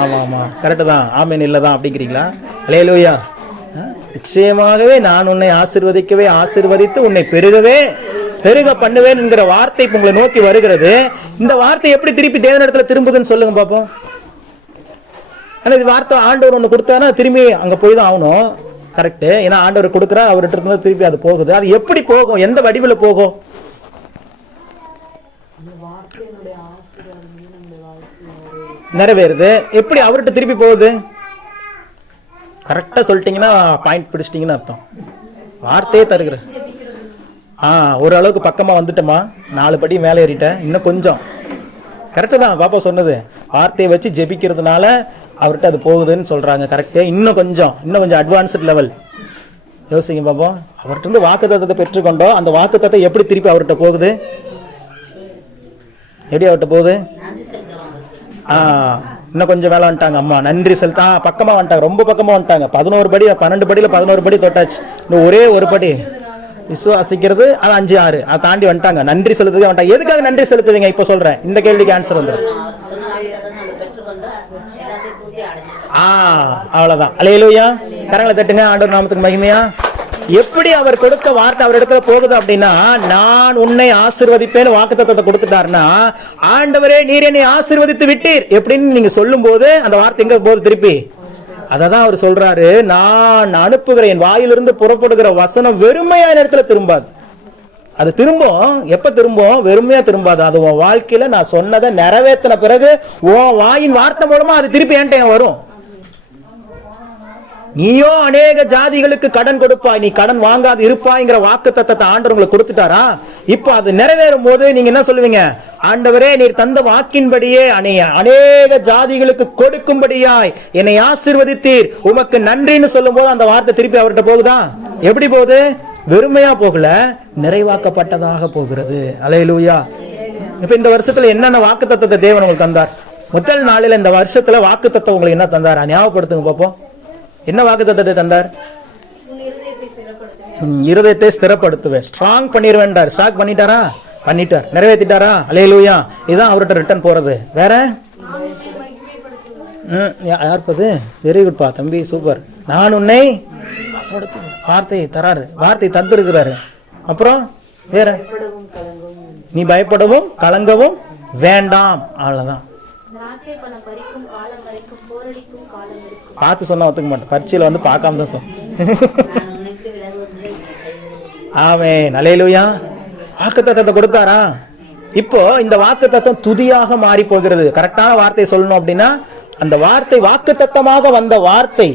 ஆமா ஆமா கரெக்டு தான். ஆமேன் இல்லதான் அப்படிங்கிறீங்களா? அல்லேலூயா. நிச்சயமாகவே நான் உன்னை ஆசீர்வதிக்கவே ஆசீர்வதித்து உன்னை பெருகவே பெருக பண்ணுவேன் என்கிற வார்த்தை உங்களை நோக்கி வருகிறது. இந்த வார்த்தை எப்படி திருப்பி தேவனிடத்துல திரும்புதுன்னு சொல்லுங்க பாப்போம். ஆனா இது வார்த்தை ஆண்டவர் ஒண்ணு கொடுத்தானா திரும்பி அங்க போய் தான் ஆகணும். கரெக்ட். ஏன்னா ஆண்டவர் கொடுக்குறா, அவர்கிட்ட இருந்து திருப்பி அது போகுது. அது எப்படி போகும்? எந்த வடிவில் போகும்? நிறைவேறுது. எப்படி அவர்கிட்ட திருப்பி போகுது? கரெக்டா சொல்லிட்டீங்கன்னா பாயிண்ட் பிடிச்சிட்டீங்கன்னு அர்த்தம். வார்த்தையே தருகிற ஓரளவுக்கு பக்கமா வந்துட்டோமா, 4 படி மேலே ஏறிட்டேன், இன்னும் கொஞ்சம். கரெக்டு தான் பாப்பா சொன்னது. வார்த்தையை வச்சு ஜெபிக்கிறதுனால அவர்கிட்ட அது போகுதுன்னு சொல்றாங்க. கரெக்டு. இன்னும் கொஞ்சம் அட்வான்ஸ்ட் லெவல் யோசிங்க பாப்போம். அவர்கிட்ட இருந்து வாக்குத்தத்தத்தை பெற்றுக்கொண்டோம். அந்த வாக்குத்தத்தை எப்படி திருப்பி அவர்கிட்ட போகுது? எப்படி அவர்கிட்ட போகுது? இன்னும் கொஞ்சம் வேலை வந்துட்டாங்க. அம்மா நன்றி செலுத்தா பக்கமா வந்துட்டாங்க, ரொம்ப பக்கமா வந்துட்டாங்க. 11 படி 12 படியில 11 படி தொட்டாச்சு. இன்னும் ஒரே ஒரு படி விசுவாசிக்கிறது, அது 5 6 அதை தாண்டி வந்துட்டாங்க. நன்றி செலுத்துவே வந்துட்டாங்க. எதுக்காக நன்றி செலுத்துவீங்க? இப்ப சொல்றேன். இந்த கேள்விக்கு ஆன்சர் வந்து அவ்வளவுதான். அல்லேலூயா. கரங்களை தட்டுங்க. ஆண்டவர் நாமத்துக்கு மகிமையா. எப்படி அவர் கொடுத்த வார்த்தை அவர் இடத்துல போகுது அப்படின்னா, நான் உன்னை ஆசீர்வதிப்பேன்னு வாக்குத்தத்தத்தை கொடுத்துட்டாருன்னா, ஆண்டவரே நீர் என்னை ஆசீர்வதித்து விட்டீர் எப்படின்னு நீங்க சொல்லும் போது அந்த வார்த்தை எங்க போகுது? திருப்பி அததான் அவர் சொல்றாரு, நான் அனுப்புகிற என் வாயிலிருந்து புறப்படுகிற வசனம் வெறுமையா இடத்துல திரும்பாது. அது திரும்பும். எப்ப திரும்பும்? வெறுமையா திரும்பாது. அது உன் வாழ்க்கையில நான் சொன்னதை நிறைவேற்றின பிறகு உன் வாயின் வார்த்தை மூலமா அது திருப்பி என்கிட்ட வரும். நீயோ அநேக ஜாதிகளுக்கு கடன் கொடுப்பாய், நீ கடன் வாங்காது இருப்பாய்ங்கிற வாக்குத்தத்தத்தை ஆண்டவர் உங்களுக்கு கொடுத்துட்டாரா? இப்ப அது நிறைவேறும் போது நீங்க என்ன சொல்லுவீங்க? ஆண்டவரே நீர் தந்த வாக்கின்படியே அநேக ஜாதிகளுக்கு கொடுக்கும்படியாய் என்னை ஆசீர்வதித்தீர், உமக்கு நன்றின்னு சொல்லும் போது அந்த வார்த்தை திருப்பி அவர்கிட்ட போகுதா? எப்படி போகுது? வெறுமையா போகல, நிறைவாக்கப்பட்டதாக போகிறது. அல்லேலூயா. இப்ப இந்த வருஷத்துல என்னென்ன வாக்குத்தத்தத்தை தேவன் உங்களுக்கு தந்தார்? முதல் நாளில் இந்த வருஷத்துல வாக்குத்தத்தம் உங்களுக்கு என்ன தந்தார்? ஞாபகப்படுத்துங்க பாப்போம். என்ன வாக்குத்தத்தத்தை தந்தார்? இருதயத்தை ஸ்திரப்படுத்துவேன், ஸ்ட்ராங் பண்ணிடுவேன். ஸ்ட்ராங் பண்ணிட்டாரா? பண்ணிட்டார். நிறைவேற்றிட்டாரா? அல்லேலூயா. இதுதான் அவர்கிட்ட ரிட்டர்ன் போறது. வேற யார்ப்பது? வெரி குட் பா தம்பி, சூப்பர். நான் உன்னை வார்த்தையை தராரு, வார்த்தை தந்திருக்கிறாரு. அப்புறம் வேற நீ பயப்படவும் கலங்கவும் வேண்டாம். அவ்வளவுதான். பார்த்து சொன்னா ஒத்துக்க மாட்டேன். பரீட்சையில வந்து பார்க்காம தான் சொன்ன. ஆமென். அல்லேலூயா. வாக்குத்தத்தத்தை கொடுத்தாரா? இப்போ இந்த வாக்குத்தத்தம் துதியாக மாறி போகிறது. கரெக்டான வார்த்தை சொல்லணும் அப்படின்னா, அந்த வார்த்தை வாக்குத்தத்தமாக வந்த வார்த்தை,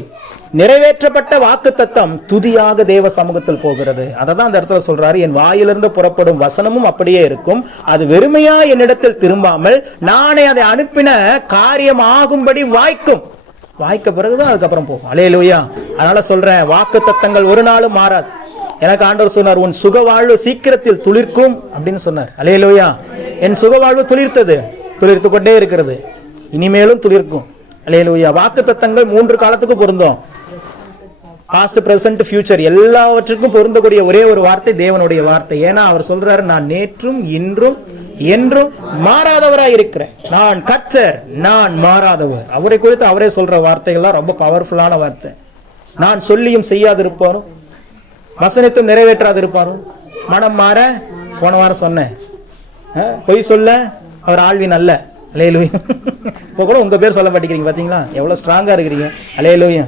நிறைவேற்றப்பட்ட வாக்குத்தத்தம் துதியாக தேவ சமூகத்தில் போகிறது. அததான் அந்த இடத்துல சொல்றாரு, என் வாயிலிருந்து புறப்படும் வசனமும் அப்படியே இருக்கும், அது வெறுமையா என்னிடத்தில் திரும்பாமல் நானே அதை அனுப்பின காரியம் ஆகும்படி வாய்க்கும். வாய்க்க பிறகுதான் அதுக்கப்புறம் போகும். அல்லேலூயா. அதனால சொல்றேன், வாக்குத்தத்தங்கள் ஒரு நாளும் மாறாது. எனக்கு ஆண்டவர் சொன்னார், உன் சுகவாழ்வு சீக்கிரத்தில் துளிர்க்கும் அப்படின்னு சொன்னார். அல்லேலூயா. என் சுகவாழ்வு துளிர்த்தது, துளிர்த்து கொண்டே இருக்கிறது, இனிமேலும் துளிர்க்கும். அல்லேலூயா. வாக்குத்தத்தங்கள் 3 காலத்துக்கு பொருந்தும். பாஸ்ட், பிரசன்ட், ஃபியூச்சர் எல்லாவற்றுக்கும் பொருந்தக்கூடிய ஒரே ஒரு வார்த்தை தேவனுடைய வார்த்தை. ஏன்னா அவர் சொல்றாரு, நான் நேற்றும் இன்றும் என்றும் மாறாதவராய் இருக்கிறேன், நான் கர்த்தர், நான் மாறாதவர். அவரை குறித்து அவரே சொல்ற வார்த்தைகள்லாம் ரொம்ப பவர்ஃபுல்லான வார்த்தை. நான் சொல்லியும் செய்யாதிருப்பாரும், வசனத்தும் நிறைவேற்றாதிருப்பாரும், மனம் மாற போன வாரம் சொன்னேன், பொய் சொல்ல அவர் ஆள்வின் அல்ல. அல்லேலூயா. இப்போ கூட உங்க பேர் சொல்ல மாட்டேங்கிறீங்க, பாத்தீங்களா எவ்வளவு ஸ்ட்ராங்கா இருக்கிறீங்க. அல்லேலூயா.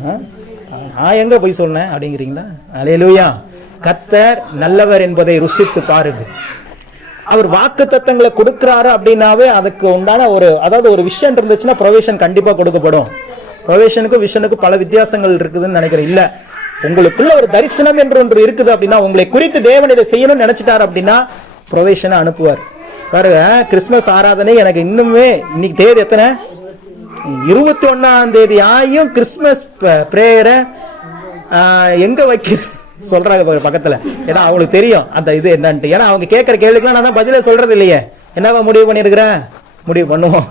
நான் எங்க போய் சொன்னேன் அப்படிங்கிறீங்களா? அல்லேலூயா. கர்த்தர் நல்லவர் என்பதை ருசித்து பாருங்க. அவர் வாக்கு தத்தங்களை கொடுக்கிறாரு அப்படின்னாவே அதுக்கு உண்டான ஒரு விஷன் இருந்துச்சுன்னா ப்ரொவிஷன் கண்டிப்பா கொடுக்கப்படும். ப்ரொவிஷனுக்கும் விஷனுக்கும் பல வித்தியாசங்கள் இருக்குதுன்னு நினைக்கிறேன். இல்ல, உங்களுக்குள்ள ஒரு தரிசனம் என்று ஒன்று இருக்குது அப்படின்னா, உங்களை குறித்து தேவன் இதை செய்யணும்னு நினைச்சிட்டாரு அப்படின்னா ப்ரொவிஷனை அனுப்புவார். பாருங்க, கிறிஸ்துமஸ் ஆராதனை எனக்கு இன்னுமே இன்னைக்கு தேதி எத்தனை, 21 ஆயும் கிறிஸ்துமஸ் பிரேயரை எங்க வைக்க சொல்றாங்க பக்கத்துல. ஏன்னா அவங்களுக்கு தெரியும் அந்த இது என்னன்ட்டு. ஏன்னா அவங்க கேட்கிற கேள்விக்கெல்லாம் நான் தான் பதிலே சொல்றது இல்லையே. என்னவா முடிவு பண்ணிருக்கிறேன், முடிவு பண்ணுவோம்,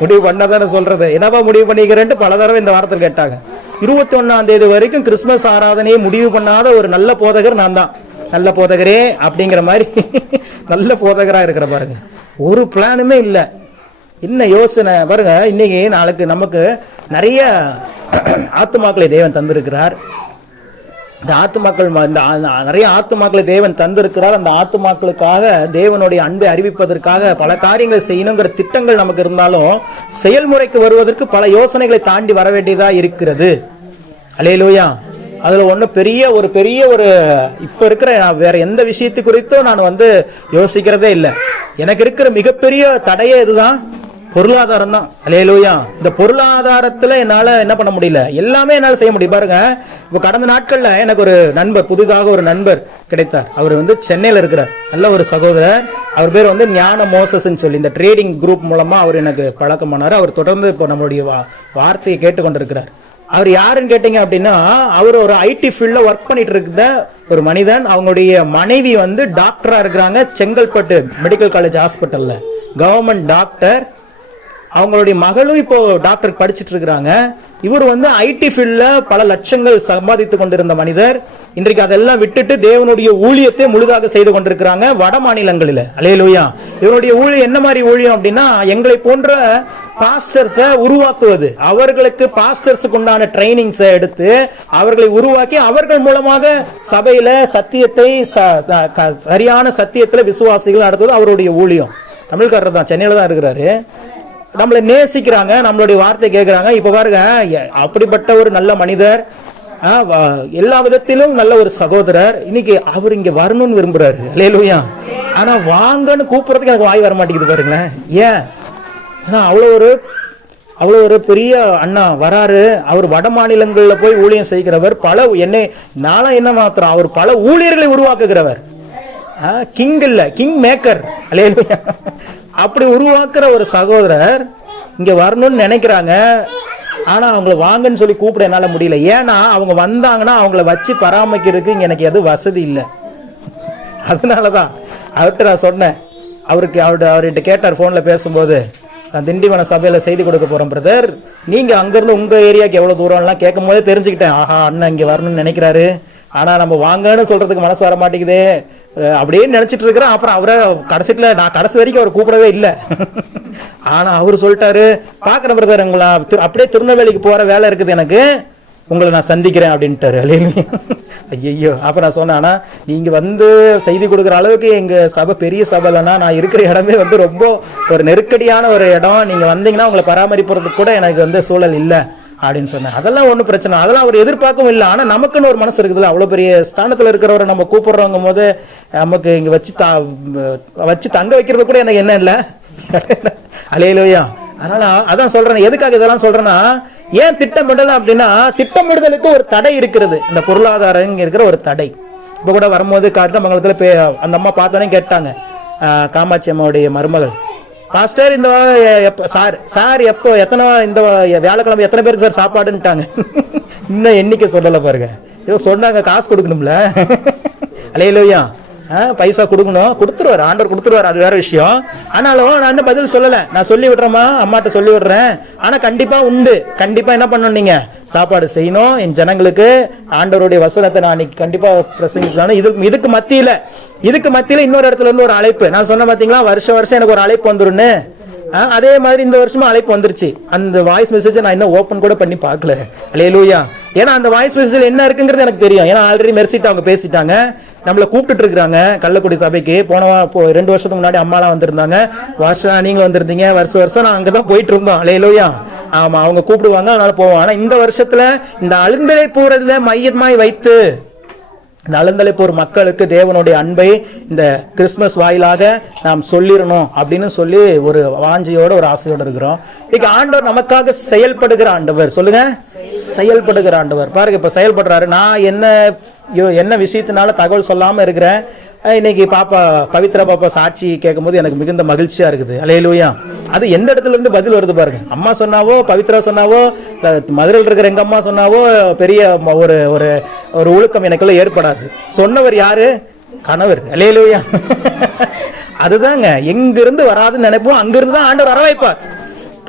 முடிவு பண்ணதானே சொல்றது. என்னவா முடிவு பண்ணிக்கிறேன்ட்டு பல தடவை இந்த வாரத்தில் கேட்டாங்க. 21 வரைக்கும் கிறிஸ்துமஸ் ஆராதனையை முடிவு பண்ணாத ஒரு நல்ல போதகர் நான் தான். நல்ல போதகரே அப்படிங்கிற மாதிரி நல்ல போதகரா இருக்கிற பாருங்க. ஒரு பிளானுமே இல்லை, என்ன யோசனை பாருங்க. இன்னைக்கு நாளைக்கு நமக்கு நிறைய ஆத்துமாக்களை தேவன் தந்திருக்கிறார். இந்த ஆத்துமாக்கள் நிறைய ஆத்துமாக்களை தேவன் தந்திருக்கிறார். அந்த ஆத்துமாக்களுக்காக தேவனுடைய அன்பை அறிவிப்பதற்காக பல காரியங்களை செய்யணுங்கிற திட்டங்கள் நமக்கு இருந்தாலும் செயல்முறைக்கு வருவதற்கு பல யோசனைகளை தாண்டி வர வேண்டியதா இருக்கிறது. அல்லேலூயா. அதுல ஒண்ணு பெரிய ஒரு இப்ப இருக்கிற வேற எந்த விஷயத்து குறித்தும் நான் யோசிக்கிறதே இல்லை. எனக்கு இருக்கிற மிகப்பெரிய தடையே இதுதான், பொருளாதாரம் தான். அல்லேலூயா. இந்த பொருளாதாரத்துல என்னால என்ன பண்ண முடியல, எல்லாமே என்னால செய்ய முடியும். பாருங்க, இப்ப கடந்த நாட்கள்ல எனக்கு ஒரு நண்பர், புதிதாக ஒரு நண்பர் கிடைத்தார். அவர் சென்னையில இருக்கிறார், நல்ல ஒரு சகோதரர். அவர் பேர் ஞான மோசஸ்ன்னு சொல்லி இந்த ட்ரேடிங் குரூப் மூலமா அவர் எனக்கு பழக்கமானார். அவர் தொடர்ந்து இப்போ நம்மளுடைய வார்த்தையை கேட்டுக்கொண்டிருக்கிறார். அவர் யாருன்னு கேட்டீங்க அப்படின்னா, அவர் ஒரு ஐடி ஃபீல்ட்ல ஒர்க் பண்ணிட்டு இருக்க ஒரு மனிதன். அவங்களுடைய மனைவி டாக்டரா இருக்கிறாங்க, செங்கல்பட்டு மெடிக்கல் காலேஜ் ஹாஸ்பிட்டல்ல கவர்மெண்ட் டாக்டர். அவங்களுடைய மகளும் இப்போ டாக்டர் படிச்சுட்டு இருக்கிறாங்க. இவர் ஐடி ஃபீல்ட்ல பல லட்சங்கள் சம்பாதித்து கொண்டிருந்த மனிதர். இன்றைக்கு அதெல்லாம் விட்டுட்டு தேவனுடைய ஊழியத்தை முழுதாக செய்து கொண்டிருக்கிறாங்க வட மாநிலங்களில். அல்லேலூயா. இவருடைய ஊழியம் என்ன மாதிரி ஊழியம் அப்படின்னா, எங்களை போன்ற பாஸ்டர்ஸை உருவாக்குவது, அவர்களுக்கு பாஸ்டர்ஸுக்கு உண்டான ட்ரைனிங்ஸை எடுத்து அவர்களை உருவாக்கி அவர்கள் மூலமாக சபையில சத்தியத்தை சரியான சத்தியத்துல விசுவாசிகள் நடத்துவது அவருடைய ஊழியம். தமிழ்காரர் தான், சென்னையில தான் இருக்கிறாரு. நம்மளை நேசிக்கிறாங்க, நம்மளுடைய வார்த்தை கேட்கிறாங்க. இப்ப பாருங்க, அப்படிப்பட்ட ஒரு நல்ல மனிதர், எல்லா விதத்திலும் நல்ல ஒரு சகோதரர். இன்னைக்கு அவர் இங்க வரணும்னு விரும்புறாரு. அல்லேலூயா. ஆனா வாங்கன்னு கூப்பிடுறதுக்கு எனக்கு வாய் வர மாட்டேங்குது பாருங்களேன். ஏன்? ஏன்னா அவ்வளோ ஒரு பெரிய அண்ணா வராரு. அவர் வட மாநிலங்களில் போய் ஊழியம் செய்கிறவர். நானும் என்ன மாத்திரம், அவர் பல ஊழியர்களை உருவாக்குகிறவர். கிங் இல்ல, கிங் மேக்கர். அல்லேலூயா. அப்படி உருவாக்குற ஒரு சகோதரர் இங்க வரணும்னு நினைக்கிறாங்க. ஆனா அவங்களை வாங்கன்னு சொல்லி கூப்பிட என்னால முடியல. ஏன்னா அவங்க வந்தாங்கன்னா அவங்கள வச்சு பராமரிக்கிறதுக்கு இங்க எனக்கு எதுவும் வசதி இல்லை. அதனாலதான் அவர்கிட்ட நான் சொன்னேன். அவர்கிட்ட கேட்டார் போன்ல பேசும்போது, நான் திண்டிவன சபையில செய்தி கொடுக்க போறேன் பிரதர், நீங்க அங்கிருந்து உங்க ஏரியாவுக்கு எவ்வளவு தூரம்லாம் கேட்கும் போதே தெரிஞ்சுக்கிட்டேன். ஆஹா, அண்ணன் இங்க வரணும்னு நினைக்கிறாரு, ஆனா நம்ம வாங்கன்னு சொல்றதுக்கு மனசு வர மாட்டேங்குது அப்படின்னு நினைச்சிட்டு இருக்கிறேன். அப்புறம் அவரை நான் கடைசி வரைக்கும் அவர் கூப்பிடவே இல்லை. ஆனா அவரு சொல்லிட்டாரு, பாக்குறேன் பிரதர், உங்களா அப்படியே திருநெல்வேலிக்கு போற வேலை இருக்குது எனக்கு, உங்களை நான் சந்திக்கிறேன் அப்படின்ட்டாரு. ஐயோ. அப்ப நான் சொன்னேன், ஆனா நீங்க செய்தி கொடுக்குற அளவுக்கு எங்க சபை பெரிய சபை இல்லைன்னா, நான் இருக்கிற இடமே ரொம்ப ஒரு நெருக்கடியான ஒரு இடம். நீங்க வந்தீங்கன்னா உங்களை பராமரிப்புறதுக்கு கூட எனக்கு சூழல் இல்லை அப்படின்னு சொன்னேன். அதெல்லாம் ஒன்றும் பிரச்சனை, அதெல்லாம் அவர் எதிர்பார்க்கவும் இல்லை. ஆனால் நமக்குன்னு ஒரு மனசு இருக்குதுல்ல, அவ்வளோ பெரிய ஸ்தானத்தில் இருக்கிறவரை நம்ம கூப்பிடுறவங்க போது நமக்கு இங்கே வச்சு தங்க வைக்கிறது கூட எனக்கு என்ன இல்லை. அல்லேலூயா. அதனால அதான் சொல்றேன். எதுக்காக இதெல்லாம் சொல்றேன்னா, ஏன் திட்டமிடலாம் அப்படின்னா, திட்டமிடுதலுக்கு ஒரு தடை இருக்கிறது. இந்த பொருளாதாரம் இருக்கிற ஒரு தடை. இப்போ கூட வரும்போது காட்டுமங்கலத்தில் அந்த அம்மா பார்த்தோன்னே கேட்டாங்க, காமாட்சி அம்மாவுடைய மருமகள், பாஸ்டர் இந்த சார் எப்போ எத்தனை இந்த வியாழக்கிழமை எத்தனை பேருக்கு சார் சாப்பாடுன்ட்டாங்க. இன்னும் எண்ணிக்கை சொல்லலை பாருங்க. ஏதோ சொன்னாங்க, காசு கொடுக்கணும்ல. அல்லேலூயா. பைசா கொடுக்கணும், கொடுத்துருவாரு, ஆண்டவர் கொடுத்துருவாரு, அது வேற விஷயம். ஆனாலும் நான் இன்னும் பதில் சொல்லல. நான் சொல்லி விடுறேம்மா, அம்மாட்ட சொல்லி விடுறேன். ஆனா கண்டிப்பா உண்டு, கண்டிப்பா என்ன பண்ணணும், நீங்க சாப்பாடு செய்யணும் என் ஜனங்களுக்கு. ஆண்டவருடைய வசனத்தை நான் கண்டிப்பா பிரசங்கிச்சாலும் இதுக்கு மத்தியில இன்னொரு இடத்துல இருந்து ஒரு அழைப்பு. நான் சொன்ன பாத்தீங்களா, வருஷம் எனக்கு ஒரு அழைப்பு வந்துருன்னு. அதே மாதிரி இந்த வருஷமா அழைப்பு வந்துருச்சு. அந்த வாய்ஸ் மெசேஜ் நான் இன்னும் ஓபன் கூட பண்ணி பார்க்கல. அல்லேலூயா. ஏன்னா அந்த வாய்ஸ் மெசேஜ் என்ன இருக்குங்கிறது எனக்கு தெரியும். ஏன்னா ஆல்ரெடி மெர்சிட்டு அவங்க பேசிட்டாங்க, நம்மள கூப்பிட்டு இருக்காங்க கள்ளக்குடி சபைக்கு. போன 2 வருஷத்துக்கு முன்னாடி அம்மாலாம் வந்திருந்தாங்க, வருஷம் நீங்களும் வந்திருந்தீங்க. வருஷம் நான் அங்கதான் போயிட்டு இருந்தோம். அல்லேலூயா. ஆமா, அவங்க கூப்பிடுவாங்க, அதனால போவோம். ஆனா இந்த வருஷத்துல இந்த அழுந்தலை போறதுல மையமாய் வைத்து இந்த அழுந்தலை போர் மக்களுக்கு தேவனுடைய அன்பை இந்த கிறிஸ்துமஸ் வாயிலாக நாம் சொல்லிடணும் அப்படின்னு சொல்லி ஒரு வாஞ்சையோட ஒரு ஆசையோட இருக்கிறோம். இன்னைக்கு ஆண்டவர் நமக்காக செயல்படுகிற ஆண்டவர். சொல்லுங்க, செயல்படுகிற ஆண்டவர். பாருங்க, இப்ப செயல்படுறாரு. நான் என்ன விஷயத்தினால தகவல் சொல்லாம இருக்கிறேன். இன்னைக்கு பாப்பா பவித்ரா பாப்பா சாட்சி கேட்கும் போது எனக்கு மிகுந்த மகிழ்ச்சியா இருக்குது. அல்லேலூயா. அது எந்த இடத்துல இருந்து பதில் வருது பாருங்க. அம்மா சொன்னாவோ, பவித்ரா சொன்னாவோ, மதுரையில் இருக்கிற எங்க அம்மா சொன்னாவோ பெரிய ஒரு ஒரு ஒரு ஒழுக்கம் எனக்குள்ள ஏற்படாது. சொன்னவர் யாரு? கணவர். அல்லேலூயா. அதுதாங்க, எங்கிருந்து வராதுன்னு நினைப்போம், அங்கிருந்து தான் ஆண்டவர் வர வைப்பார்.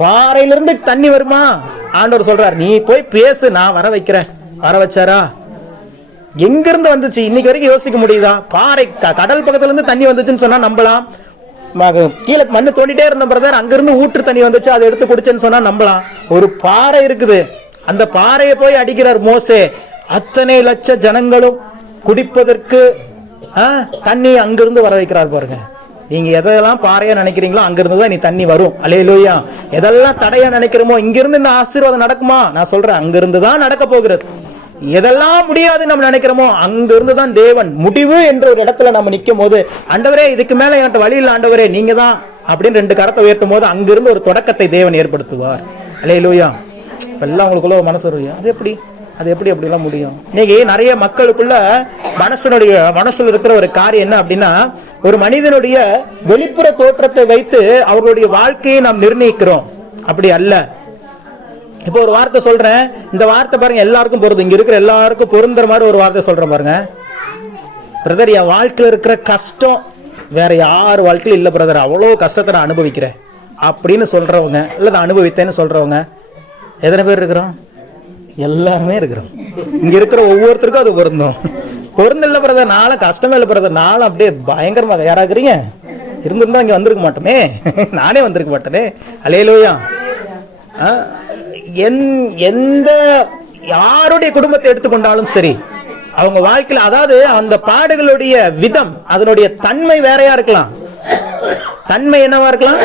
பாறையிலிருந்து தண்ணி வருமா? ஆண்டவர் சொல்றார், நீ போய் பேசு, நான் வர வைக்கிறேன். வர வச்சாரா? எங்கிருந்து வந்துச்சு? இன்னைக்கு வரைக்கும் யோசிக்க முடியுதா? பாறை கடல் பக்கத்துல இருந்து தண்ணி வந்துச்சுன்னு சொன்னா நம்பலாம். கீழே மண்ணு தோண்டிட்டே இருந்த பிரதர், அங்கிருந்து ஊற்று தண்ணி வந்துச்சு, அதை எடுத்து குடிச்சேன்னு சொன்னா நம்பலாம். ஒரு பாறை இருக்குது, அந்த பாறையை போய் அடிக்கிறார் மோசே. அத்தனை லட்ச ஜனங்களும் குடிப்பதற்கு தண்ணி அங்கிருந்து வர வைக்கிறார் பாருங்க. நீங்க எதெல்லாம் பாறையா நினைக்கிறீங்களோ அங்கிருந்து தான் நீ தண்ணி வரும். அல்லேலூயா. எதெல்லாம் தடையா நினைக்கிறோமோ இங்கிருந்து இந்த ஆசீர்வாதம் நடக்குமா? நான் சொல்றேன், அங்கிருந்து தான் நடக்க போகிறது. எதெல்லாம் முடியாது நம்ம நினைக்கிறோமோ அங்கிருந்து தான் தேவன் முடிவு என்ற ஒரு இடத்துல நம்ம நிற்கும் போது, ஆண்டவரே இதுக்கு மேல என்கிட்ட வழி இல்லை ஆண்டவரே, நீங்க தான் அப்படின்னு 2 கரத்தை உயர்த்தும் போது அங்கிருந்து ஒரு தொடக்கத்தை தேவன் ஏற்படுத்துவார். அல்லேலூயா. எல்லாம் உங்களுக்குள்ள ஒரு மனசு வருவியா? அது எப்படி அப்படிலாம் முடியும்? இன்னைக்கு நிறைய மக்களுக்குள்ள மனசுல இருக்கிற ஒரு காரியம் என்ன அப்படின்னா, ஒரு மனிதனுடைய வெளிப்புற தோற்றத்தை வைத்து அவர்களுடைய வாழ்க்கையை நாம் நிர்ணயிக்கிறோம். அப்படி அல்ல. இப்போ ஒரு வார்த்தை சொல்றேன், இந்த வார்த்தை பாருங்க எல்லாருக்கும் பொருந்தும். இங்க இருக்கிற எல்லாருக்கும் பொருந்துற மாதிரி ஒரு வார்த்தை சொல்றேன் பாருங்க. பிரதர், என் வாழ்க்கையில் இருக்கிற கஷ்டம் வேற யார் வாழ்க்கையில் இல்ல பிரதர், அவ்வளோ கஷ்டத்தை நான் அனுபவிக்கிறேன் அப்படின்னு சொல்றவங்க, இல்ல நான் அனுபவித்தேன்னு சொல்றவங்க எத்தனை பேர் இருக்கிறோம்? எல்லாருமே இருக்கிறோம். இங்க இருக்கிற ஒவ்வொருத்தருக்கும் அது பொருந்தும். பொருந்தில்ல பிரதர், நாளை கஷ்டமே இல்லை பிரதர், நாளை அப்படியே பயங்கரமாக யாராக்குறீங்க? இருந்திருந்தா இங்க வந்திருக்க மாட்டோமே, நானே வந்திருக்க மாட்டேனே. அல்லேலூயா. எந்த யாருடைய குடும்பத்தை எடுத்துக்கொண்டாலும் சரி, அவங்க வாழ்க்கையில அதாவது அந்த பாடுகளுடைய விதம், அதனுடைய தன்மை வேறையா இருக்கலாம், தன்மை என்னவா இருக்கலாம்,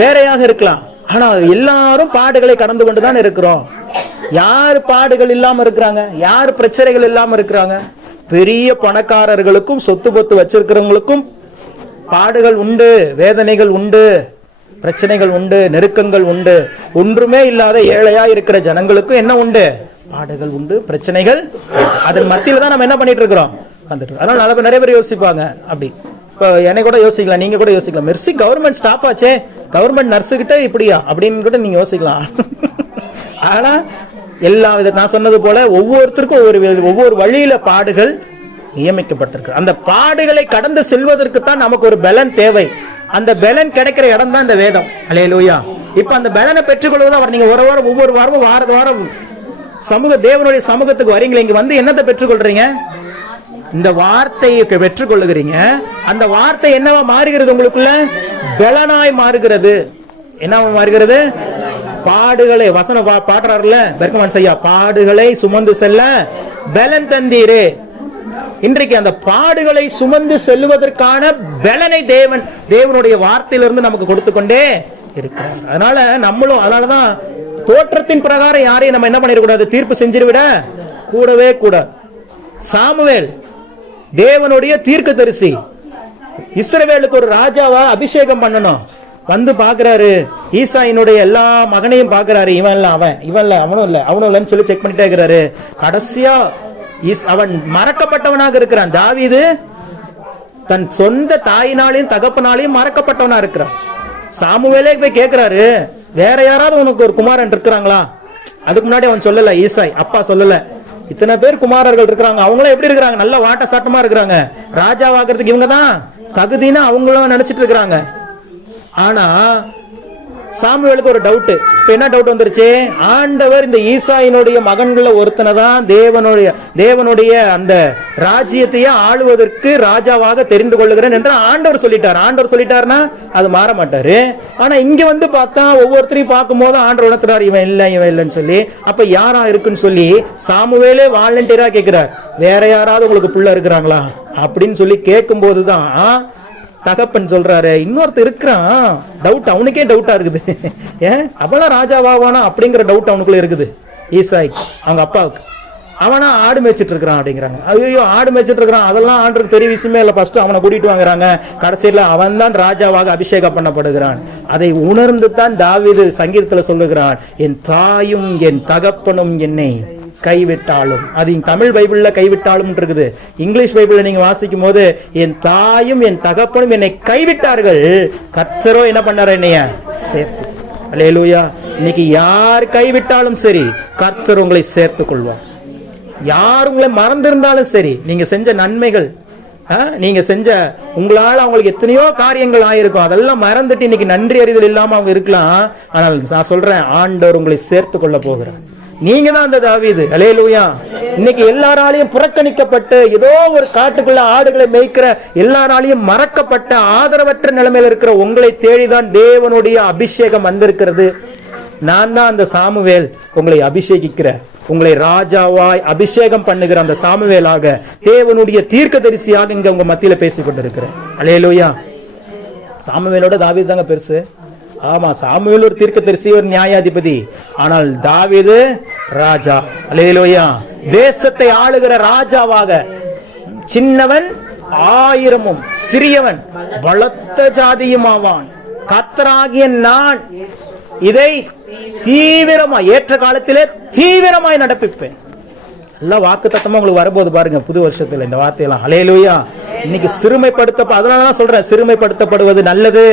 வேறையாக இருக்கலாம். ஆனா எல்லாரும் பாடுகளை கடந்து கொண்டுதான் இருக்கிறோம். யார் பாடுகள் இல்லாம இருக்கிறாங்க? யார் பிரச்சனைகள் இல்லாம இருக்கிறாங்க? பெரிய பணக்காரர்களுக்கும் சொத்து பொத்து வச்சிருக்கிறவங்களுக்கும் பாடுகள் உண்டு, வேதனைகள் உண்டு, பிரச்சனைகள் உண்டு, நெருக்கங்கள் உண்டு. ஒன்றுமே இல்லாத ஏழையா இருக்கிற ஜனங்களுக்கும் என்ன உண்டு? பாடுகள் உண்டு, பிரச்சனைகள். அதன் மத்தியில தான் நம்ம என்ன பண்ணிட்டு இருக்கிறோம்? அதனால நிறைய பேர் யோசிப்பாங்க. அப்படி இப்போ என்னை கூட யோசிக்கலாம், நீங்க கூட யோசிக்கலாம், மெர்சி கவர்மெண்ட் ஸ்டாப் ஆச்சே, கவர்மெண்ட் நர்ஸு கிட்ட இப்படியா அப்படின்னு கூட நீங்க யோசிக்கலாம். ஆனா எல்லா வித நான் சொன்னது போல ஒவ்வொருத்தருக்கும் ஒவ்வொரு வழியில பாடுகள் நியமிக்கப்பட்டிருக்கு. அந்த பாடுகளை கடந்து செல்வதற்கு தான் நமக்கு ஒரு பலன் தேவை. அந்த பலன் கிடைக்கிற இடம் தான் இந்த வேதம். அல்லேலூயா. இப்ப அந்த பலனை பெற்றுக்கொள்வது அவர். நீங்க ஒவ்வொரு வாரமும் வாரம் தேவனுடைய சமூகத்துக்கு வரீங்களா, இங்க வந்து என்னத்தை பெற்றுக்கொள்றீங்க? இந்த வார்த்தையை பெற்றுக்கொள்ளுகிறீங்க. அந்த வார்த்தை என்னவா மாறுகிறது? உங்களுக்குள்ள பலனாய் மாறுகிறது. என்னவா மாறுகிறது? பாடுகளை வசனம் பாடுறாருல பெர்கமன் ஐயா, பாடுகளை சுமந்து செல்ல பலன் தந்தீரே. இன்றைக்கு அந்த பாடுகளை சுமந்து செல்வதற்கான பலனை தேவனுடைய வார்த்தையிலிருந்து நமக்கு கொடுத்து கொண்டே இருக்கிறார். அதனால நம்மளும் அதனாலதான் தோற்றத்தின் பிரகாரம் யாரையும் நம்ம என்ன பண்ணிடக்கூடாது, தீர்ப்பு செஞ்சிருவிட கூடவே கூடாது. சாமுவேல் தேவனுடைய தீர்க்கதரிசி, இஸ்ரவேலுக்கு ஒரு ராஜாவா அபிஷேகம் பண்ணணும். வந்து பாக்குறாரு, ஈசாயினுடைய எல்லா மகனையும் பாக்குறாரு. இவன் இல்ல அவன், இவன் இல்ல அவனும் இல்ல, அவனும் இல்லன்னு சொல்லி செக் பண்ணிட்டே இருக்கிறாரு. கடைசியா அவன் மறக்கப்பட்டவனாக இருக்கிறான். தாவீது தன் சொந்த தாயினாலையும் தகப்பனாலையும் மறக்கப்பட்டவனா இருக்கிறான். சாமுவேலே போய் கேட்கிறாரு, வேற யாராவது உனக்கு ஒரு குமாரன் இருக்கிறாங்களா? அதுக்கு முன்னாடி அவன் சொல்லல, ஈசாய் அப்பா சொல்லல. இத்தனை பேர் குமாரர்கள் இருக்கிறாங்க, அவங்களும் எப்படி இருக்கிறாங்க? நல்ல வாட்ட சாட்டமா இருக்கிறாங்க. ராஜாவாகிறதுக்கு இவங்க தான் தகுதின்னு அவங்களும் நினைச்சிட்டு இருக்கிறாங்க. ஆனா சாமுவேலுக்கு ஒரு டவுட். இப்ப என்ன டவுட் வந்துருச்சு? ஆண்டவர் இந்த ஈசாயினுடைய மகன்கள ஒருத்தனை தான் தேவனுடைய அந்த ராஜ்யத்தையே ஆளுவதற்கு ராஜாவாக தெரிந்து கொள்ளுகிறேன் என்று ஆண்டவர் சொல்லிட்டார். ஆண்டவர் சொல்லிட்டாருன்னா அது மாற மாட்டாரு. ஆனா இங்க வந்து பார்த்தா ஒவ்வொருத்தரையும் பார்க்கும் போது ஆண்டவர் உணர்த்துறாரு, இவன் இல்லைன்னு சொல்லி. அப்ப யாரா இருக்குன்னு சொல்லி சாமுவேலே வாலண்டியரா கேட்கிறார், வேற யாராவது உங்களுக்கு புள்ள இருக்கிறாங்களா அப்படின்னு சொல்லி கேட்கும் போதுதான் தகப்பன் சொல்றாரு, இன்னொருத்தர் இருக்கிறான். டவுட், அவனுக்கே டவுட்டா இருக்குது. ஏன் அவனா ராஜாவானா அப்படிங்கிற டவுட் அவனுக்குள்ள இருக்குது. ஈசாய் அவங்க அப்பாவுக்கு, அவனா ஆடு மேய்ச்சிட்டு இருக்கிறான் அப்படிங்கிறாங்க. ஐயோ, ஆடு மேய்ச்சிட்டு இருக்கிறான், அதெல்லாம் ஆண்டுக்கு பெரிய விஷயமே இல்லை. ஃபர்ஸ்ட் அவனை கூட்டிட்டு வாங்குறாங்க. கடைசியில் அவன் தான் ராஜாவாக அபிஷேகம் பண்ணப்படுகிறான். அதை உணர்ந்து தான் தாவீது சங்கீதத்துல சொல்லுகிறான், என் தாயும் என் தகப்பனும் என்னை கைவிட்டாலும். அது தமிழ் பைபிள்ல கைவிட்டாலும் இருக்குது. இங்கிலீஷ் பைபிள்ல நீங்க வாசிக்கும் போது, என் தாயும் என் தகப்பனும் என்னை கைவிட்டார்கள், கர்த்தரோ என்ன பண்ணாரு, என்னைய சேர்த்து. அல்லேலூயா. இன்னைக்கு யார் கைவிட்டாலும் சரி, கர்த்தர் உங்களை சேர்த்துக் கொள்வார். யார் உங்களை மறந்திருந்தாலும் சரி, நீங்க செஞ்ச நன்மைகள், நீங்க செஞ்ச உங்களால அவங்களுக்கு எத்தனையோ காரியங்கள் ஆயிருக்கும், அதெல்லாம் மறந்துட்டு இன்னைக்கு நன்றி அறிதல் இல்லாம அவங்க இருக்கலாம். ஆனால் நான் சொல்றேன், ஆண்டவர் உங்களை சேர்த்து கொள்ள போகிறார். நீங்க தான் அந்த தாவீது. அல்லேலூயா. இன்னைக்கு எல்லாராலையும் புறக்கணிக்கப்பட்டு ஏதோ ஒரு காட்டுக்குள்ள ஆடுகளை மேய்க்கிற, எல்லாராலையும் மறக்கப்பட்ட ஆதரவற்ற நிலைமையில் இருக்கிற உங்களை தேடிதான் தேவனுடைய அபிஷேகம் வந்திருக்கிறது. நான் தான் அந்த சாமுவேல், உங்களை அபிஷேகிக்கிற, உங்களை ராஜாவாய் அபிஷேகம் பண்ணுகிற அந்த சாமுவேலாக, தேவனுடைய தீர்க்கதரிசியாக இங்க உங்க மத்தியில பேசிக் கொண்டிருக்கிறேன். அல்லேலூயா. சாமுவேலோட தாவீது தாங்க பெருசு. ஆமா, சாமுவேல் ஒரு தீர்க்கதரிசி, ஒரு நியாயாதிபதி. ஆனால் தாவீது ராஜா. அல்லேலூயா. தேசத்தை ஆளுகிற ராஜாவாக, சின்னவன் ஆயிரமும் சிறியவன் பலத்த ஜாதியும் ஆவான். கர்த்தராகிய நான் இதை தீவிரமாய், ஏற்ற காலத்திலே தீவிரமாய் நடப்பிப்பேன். எல்லாம் வாக்கு தத்தமா உங்களுக்கு வரப்போது பாருங்க புது வருஷத்துல இந்த வார்த்தையெல்லாம். அல்லேலூயா. இன்னைக்கு அதனாலதான் சொல்றேன், சிறுமைப்படுத்தப்படுவது நல்லது,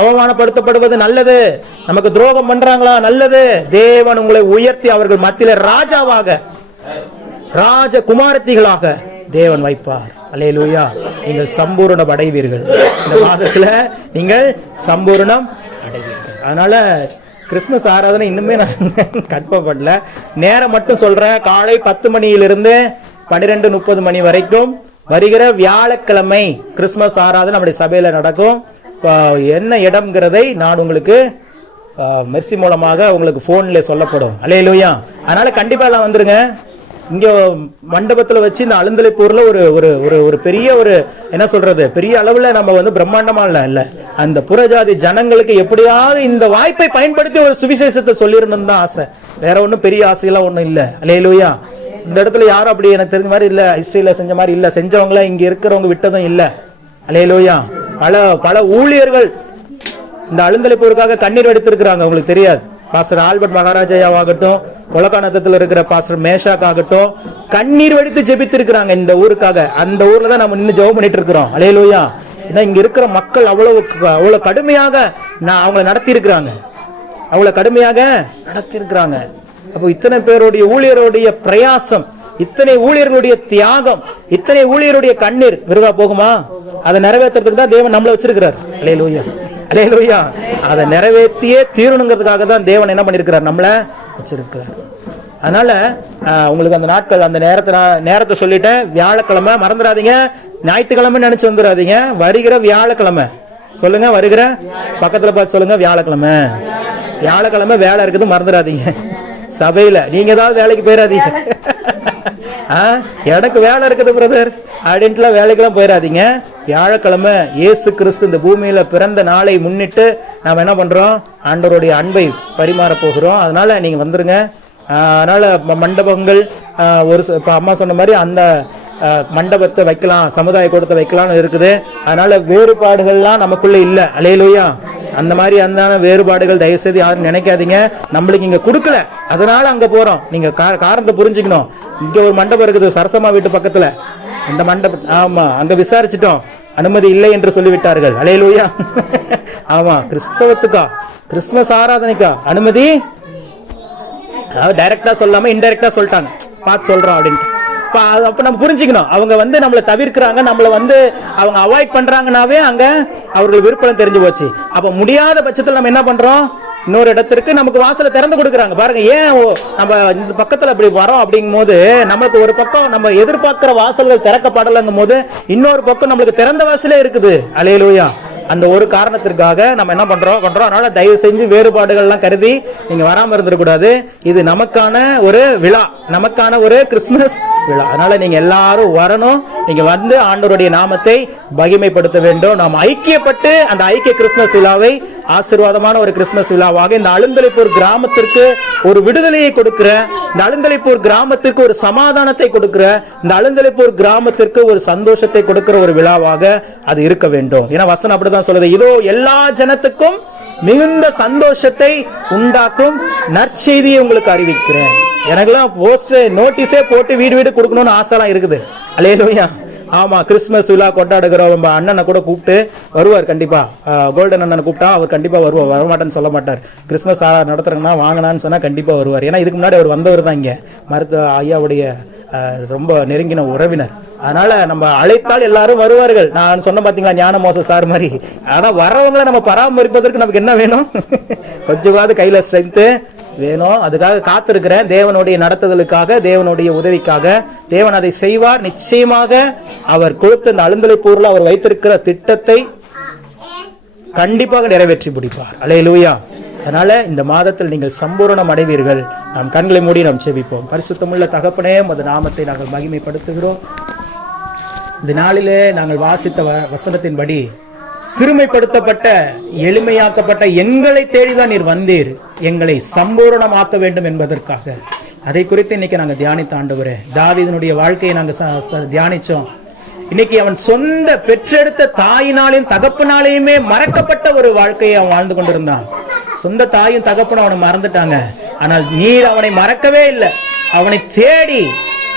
அவமானப்படுத்தப்படுவது நல்லது. நமக்கு துரோகம் பண்றாங்களா, நல்லது. தேவன் உங்களை உயர்த்தி அவர்கள் மத்தியில ராஜாவாக, ராஜகுமாரத்திகளாக தேவன் வைப்பார். அல்லேலூயா. நீங்கள் சம்பூர்ணம் அடைவீர்கள். இந்த மாதத்துல நீங்கள் சம்பூர்ணம் அடைவீர்கள். அதனால கிறிஸ்துமஸ் ஆராதனை இன்னுமே நான் கன்ஃபார்ம் பண்ணல. நேரம் மட்டும் சொல்றேன். காலை 10 மணியிலிருந்து 12:30 மணி வரைக்கும் வருகிற வியாழக்கிழமை கிறிஸ்துமஸ் ஆராதனை நம்முடைய சபையில நடக்கும். என்ன இடம்ங்கிறதை நான் உங்களுக்கு மெர்சி மூலமாக உங்களுக்கு போன்ல சொல்லப்படும். அல்லேலூயா. அதனால கண்டிப்பா எல்லாம் வந்துருங்க. இங்க மண்டபத்துல வச்சு இந்த அழுந்தலைப்பூர்ல ஒரு ஒரு ஒரு ஒரு பெரிய ஒரு என்ன சொல்றது, பெரிய அளவுல நம்ம வந்து பிரம்மாண்டமா இல்ல, அந்த புறஜாதி ஜனங்களுக்கு எப்படியாவது இந்த வாய்ப்பை பயன்படுத்தி ஒரு சுவிசேஷத்தை சொல்லிடணும் தான் ஆசை. வேற ஒன்றும் பெரிய ஆசையெல்லாம் ஒன்றும் இல்லை. அல்லேலூயா. இந்த இடத்துல யாரும் அப்படி எனக்கு தெரிஞ்ச மாதிரி இல்ல, ஹிஸ்டரியில செஞ்ச மாதிரி இல்ல, செஞ்சவங்கள இங்க இருக்கிறவங்க விட்டதும் இல்ல. அல்லேலூயா. பல ஊழியர்கள் இந்த அழுந்தலைப்பூருக்காக கண்ணீர் எடுத்திருக்கிறாங்க. உங்களுக்கு தெரியாது. பாஸ்டர் ஆல்பர்ட் மகாராஜாவாகட்டும், கொலக்கானத்தில் இருக்கிற பாஸ்டர் மேஷாக் ஆகட்டும், கண்ணீர் வடித்து ஜெபித்திருக்கிறாங்க இந்த ஊருக்காக. அந்த ஊர்ல தான் நம்ம இன்னும் ஜெபம் பண்ணிட்டு இருக்கிறோம். அல்லேலூயா. ஏன்னா இங்க இருக்கிற மக்கள் அவ்வளவு கடுமையாக அவங்களை நடத்தி இருக்கிறாங்க, அவ்வளவு கடுமையாக நடத்தி இருக்கிறாங்க. அப்போ இத்தனை பேருடைய ஊழியருடைய பிரயாசம், இத்தனை ஊழியர்களுடைய தியாகம், இத்தனை ஊழியருடைய கண்ணீர் விருதா போகுமா? அதை நிறைவேற்றுறதுக்கு தான் தேவன் நம்மளை வச்சிருக்கிறார். அல்லேலூயா. அல்லேலூயா. அதை நிறைவேற்றியே தீரணுங்கிறதுக்காக தான் தேவன் என்ன பண்ணிருக்கிறார், நம்மளை வச்சிருக்கிறார். அதனால உங்களுக்கு அந்த நாட்கள், அந்த நேரத்தை சொல்லிட்டேன். வியாழக்கிழமை மறந்துடாதீங்க, ஞாயிற்றுக்கிழமை நினைச்சு வந்துடாதீங்க. வருகிற வியாழக்கிழமை சொல்லுங்க, வருகிற பக்கத்துல பார்த்து சொல்லுங்க, வியாழக்கிழமை. வியாழக்கிழமை வேலை இருக்குது, மறந்துடாதீங்க. சபையில நீங்க ஏதாவது வேலைக்கு போயிடாதீங்க. எனக்கு வேலை இருக்குது பிரதர் அப்படின்ட்டுலாம் வேலைக்கெல்லாம் போயிடாதீங்க. வியாழக்கிழமை இயேசு கிறிஸ்து இந்த பூமியில பிறந்த நாளை முன்னிட்டு நாம என்ன பண்றோம், ஆண்டவருடைய அன்பை பரிமாற போகிறோம். அதனால நீங்க வந்துருங்க. அதனால மண்டபங்கள் இப்ப அம்மா சொன்ன மாதிரி அந்த மண்டபத்தை வைக்கலாம், சமுதாய கூடத்தை வைக்கலாம்னு இருக்குது. அதனால வேறுபாடுகள்லாம் நமக்குள்ள இல்லை. அல்லேலூயா. அந்த மாதிரி அந்த வேறுபாடுகள் தயவு செய்து யாரும் நினைக்காதீங்க. நம்மளுக்கு இங்க கொடுக்கல, அதனால அங்க போறோம். நீங்க காரணத்தை புரிஞ்சுக்கணும். இங்க ஒரு மண்டபம் இருக்குது சரசம்மா வீட்டு பக்கத்துல, அந்த மண்டபம் ஆமா, அங்க விசாரிச்சிட்டோம், அனுமதி இல்லை என்று சொல்லிவிட்டார்கள். அல்லேலூயா. ஆமா, கிறிஸ்தவத்துக்கா, கிறிஸ்துமஸ் ஆராதனைக்கா அனுமதி அதாவது டைரக்டா சொல்லாம இன்டைரக்டா சொல்லிட்டாங்க, பார்த்து சொல்றோம் அப்படின்ட்டு. அப்ப நம்ம புரிஞ்சுக்கணும், அவங்க நம்மளை தவிர்க்கிறாங்க, நம்மளை அவங்க அவாய்ட் பண்றாங்கன்னாவே அங்க அவர்களுக்கு விருப்பம் தெரிஞ்சு போச்சு. அப்ப முடியாத பட்சத்தில் நம்ம என்ன பண்றோம், இன்னொரு இடத்திற்கு நமக்கு வாசலை திறந்து கொடுக்குறாங்க. பாருங்க, ஏன் நம்ம இந்த பக்கத்துல அப்படி வரோம் அப்படிங்கும் போது, நம்மளுக்கு ஒரு பக்கம் நம்ம எதிர்பார்க்கிற வாசல்கள் திறக்கப்படலைங்கும் போது இன்னொரு பக்கம் நம்மளுக்கு திறந்த வாசலே இருக்குது. அல்லேலூயா. அந்த ஒரு காரணத்திற்காக நம்ம என்ன பண்றோம். அதனால தயவு செஞ்சு வேறுபாடுகள்லாம் கருதி நீங்க வராம இருந்துடக்கூடாது. இது நமக்கான ஒரு விழா, நமக்கான ஒரு கிறிஸ்துமஸ் விழா. அதனால நீங்க எல்லாரும் வரணும். நீங்க ஆண்டவருடைய நாமத்தை மகிமைப்படுத்த வேண்டும். நாம் ஐக்கியப்பட்டு அந்த ஐக்கிய கிறிஸ்துமஸ் விழாவை ஆசீர்வாதமான ஒரு கிறிஸ்துமஸ் விழாவாக இந்த அழுந்தலைப்பூர் கிராமத்திற்கு ஒரு விடுதலையை கொடுக்கிற, இந்த அழுந்தலைப்பூர் கிராமத்திற்கு ஒரு சமாதானத்தை கொடுக்கிற, இந்த அழுந்தலைப்பூர் கிராமத்திற்கு ஒரு சந்தோஷத்தை கொடுக்கிற ஒரு விழாவாக அது இருக்க வேண்டும். ஏன்னா வசனம் அப்படிதான் சொல்லுது, இதோ எல்லா ஜனத்துக்கும் மிகுந்த சந்தோஷத்தை உண்டாக்கும் நற்செய்தியை உங்களுக்கு அறிவிக்கிறேன். எனக்குலாம் போஸ்டர் நோட்டீஸே போட்டு வீடு வீடு கொடுக்கணும்னு ஆசைலாம் இருக்குது. அல்லேலூயா. ஆமா, கிறிஸ்துமஸ் விழா கொண்டாடுகிற அண்ணனை கூட கூப்பிட்டு வருவார். கண்டிப்பா கோல்டன் அண்ணனை கூப்பிட்டா அவர் கண்டிப்பா வருவார், வரமாட்டேன்னு சொல்ல மாட்டார். கிறிஸ்துமஸ் நடத்துறேன்னா வாங்கினான்னு சொன்னா கண்டிப்பா வருவார். ஏன்னா இதுக்கு முன்னாடி அவர் வந்தவர் தான், இங்க மருத்துவ ஐயாவுடைய ரொம்ப நெருங்கின உறவினர். அதனால நம்ம அழைத்தால் எல்லாரும் வருவார்கள். நான் சொன்ன பாத்தீங்களா, ஞானமோச சார் மாதிரி. ஆனா வரவங்களை நம்ம பராமரிப்பதற்கு நமக்கு என்ன வேணும், கொஞ்சமாவது கையில ஸ்ட்ரென்த் வேணும். அதுக்காக காத்திருக்கிறேன், தேவனுடைய நடத்துதலுக்காக, தேவனுடைய உதவிக்காக. தேவன் அதை செய்வார் நிச்சயமாக. அவர் கொடுத்த இந்த அழுந்தலைப்பூர்ல அவர் வைத்திருக்கிற திட்டத்தை கண்டிப்பாக நிறைவேற்றி முடிப்பார். அல்லேலூயா. அதனால இந்த மாதத்தில் நீங்கள் சம்பூரணம் அடைவீர்கள். நாம் கண்களை மூடி நாம் செபிப்போம். பரிசுத்தமுள்ள தகப்பனே, உமது நாமத்தை நாங்கள் மகிமைப்படுத்துகிறோம். இந்த நாளிலே நாங்கள் வாசித்த வசனத்தின்படி சிறுமைப்படுத்தப்பட்ட, எளிமையாக்கப்பட்ட எங்களை தேடிதான் நீர் வந்தீர், எங்களை சம்பூரணமாக்க வேண்டும் என்பதற்காக. அதை குறித்து இன்னைக்கு நாங்கள் தியானித்த ஆண்டவரே, தாவீதினுடைய வாழ்க்கையை நாங்கள் தியானிச்சோம். இன்னைக்கு அவன் சொந்த பெற்றெடுத்த தாயினாலையும் தகப்பனாலையுமே மறக்கப்பட்ட ஒரு வாழ்க்கையை அவன் வாழ்ந்து கொண்டிருந்தான். சொந்த தாயும் தகப்பனும் அவனை மறந்துட்டாங்க. ஆனால் நீர் அவனை மறக்கவே இல்லை. அவனை தேடி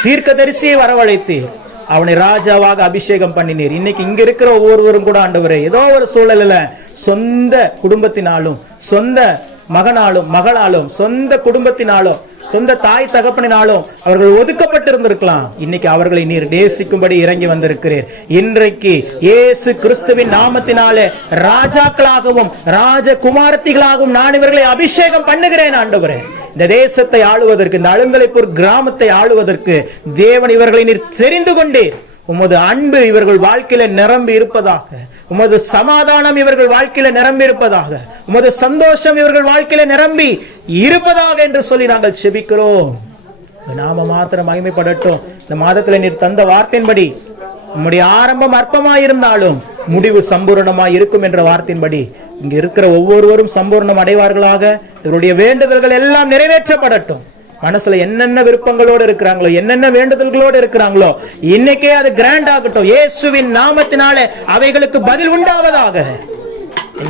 தீர்க்கதரிசியை வரவழைத்தீர், அவனை ராஜாவாக அபிஷேகம் பண்ணினீர். இன்னைக்கு இங்க இருக்கிற ஒவ்வொருவரும் கூட ஆண்டவரே, ஏதோ ஒரு சூழலில் சொந்த குடும்பத்தினாலும், சொந்த மகனாலும் மகளாலும், சொந்த குடும்பத்தினாலும், சொந்த தாய் தகப்பனாலும் அவர்கள் ஒதுக்கப்பட்டிருந்திருக்கலாம். இன்னைக்கு அவர்களை நீர் நேசிக்கும்படி இறங்கி வந்திருக்கிறீர். இன்றைக்கு இயேசு கிறிஸ்துவின் நாமத்தினாலே ராஜாக்களாகவும் ராஜகுமாரத்திகளாகவும் நான் இவர்களை அபிஷேகம் பண்ணுகிறேன் ஆண்டவரே. இந்த தேசத்தை ஆளுவதற்கு, இந்த அழுந்தலைப்பூர் கிராமத்தை ஆளுவதற்கு தேவன் இவர்களை நீர் தெரிந்து கொண்டீர். உமது அன்பு இவர்கள் வாழ்க்கையில நிரம்பி இருப்பதாக, உமது சமாதானம் இவர்கள் வாழ்க்கையில நிரம்பி இருப்பதாக, உமது சந்தோஷம் இவர்கள் வாழ்க்கையில நிரம்பி இருப்பதாக என்று சொல்லி நாங்கள் செபிக்கிறோம். நாம மாத்திரம் மகிமைப்படட்டும். இந்த மாதத்துல நீர் தந்த வார்த்தையின்படி உம்முடைய ஆரம்பம் அற்பமாயிருந்தாலும் முடிவு சம்பூர்ணமாய் இருக்கும் என்ற வார்த்தையின்படி இங்க இருக்கிற ஒவ்வொருவரும் சம்பூர்ணம் அடைவார்களாக. இவருடைய வேண்டுதல்கள் எல்லாம் நிறைவேற்றப்படட்டும். மனசுல என்னென்ன விருப்பங்களோடு இருக்கிறாங்களோ, என்னென்ன வேண்டுதல்களோடு இருக்கிறாங்களோ, இன்னைக்கே அது கிராண்ட் ஆகட்டும். இயேசுவின் நாமத்தினாலே அவைகளுக்கு பதில் உண்டாவதாக.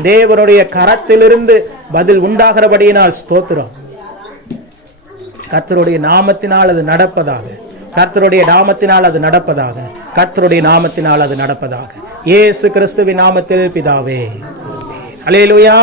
தேவனுடைய கரத்திலிருந்து பதில் உண்டாகிறபடியினால் ஸ்தோத்திரம். கர்த்தருடைய நாமத்தினால் அது நடப்பதாக, கர்த்தருடைய நாமத்தினால் அது நடப்பதாக, கர்த்தருடைய நாமத்தினால் அது நடப்பதாக. இயேசு கிறிஸ்துவின் நாமத்தில் பிதாவே. அல்லேலூயா.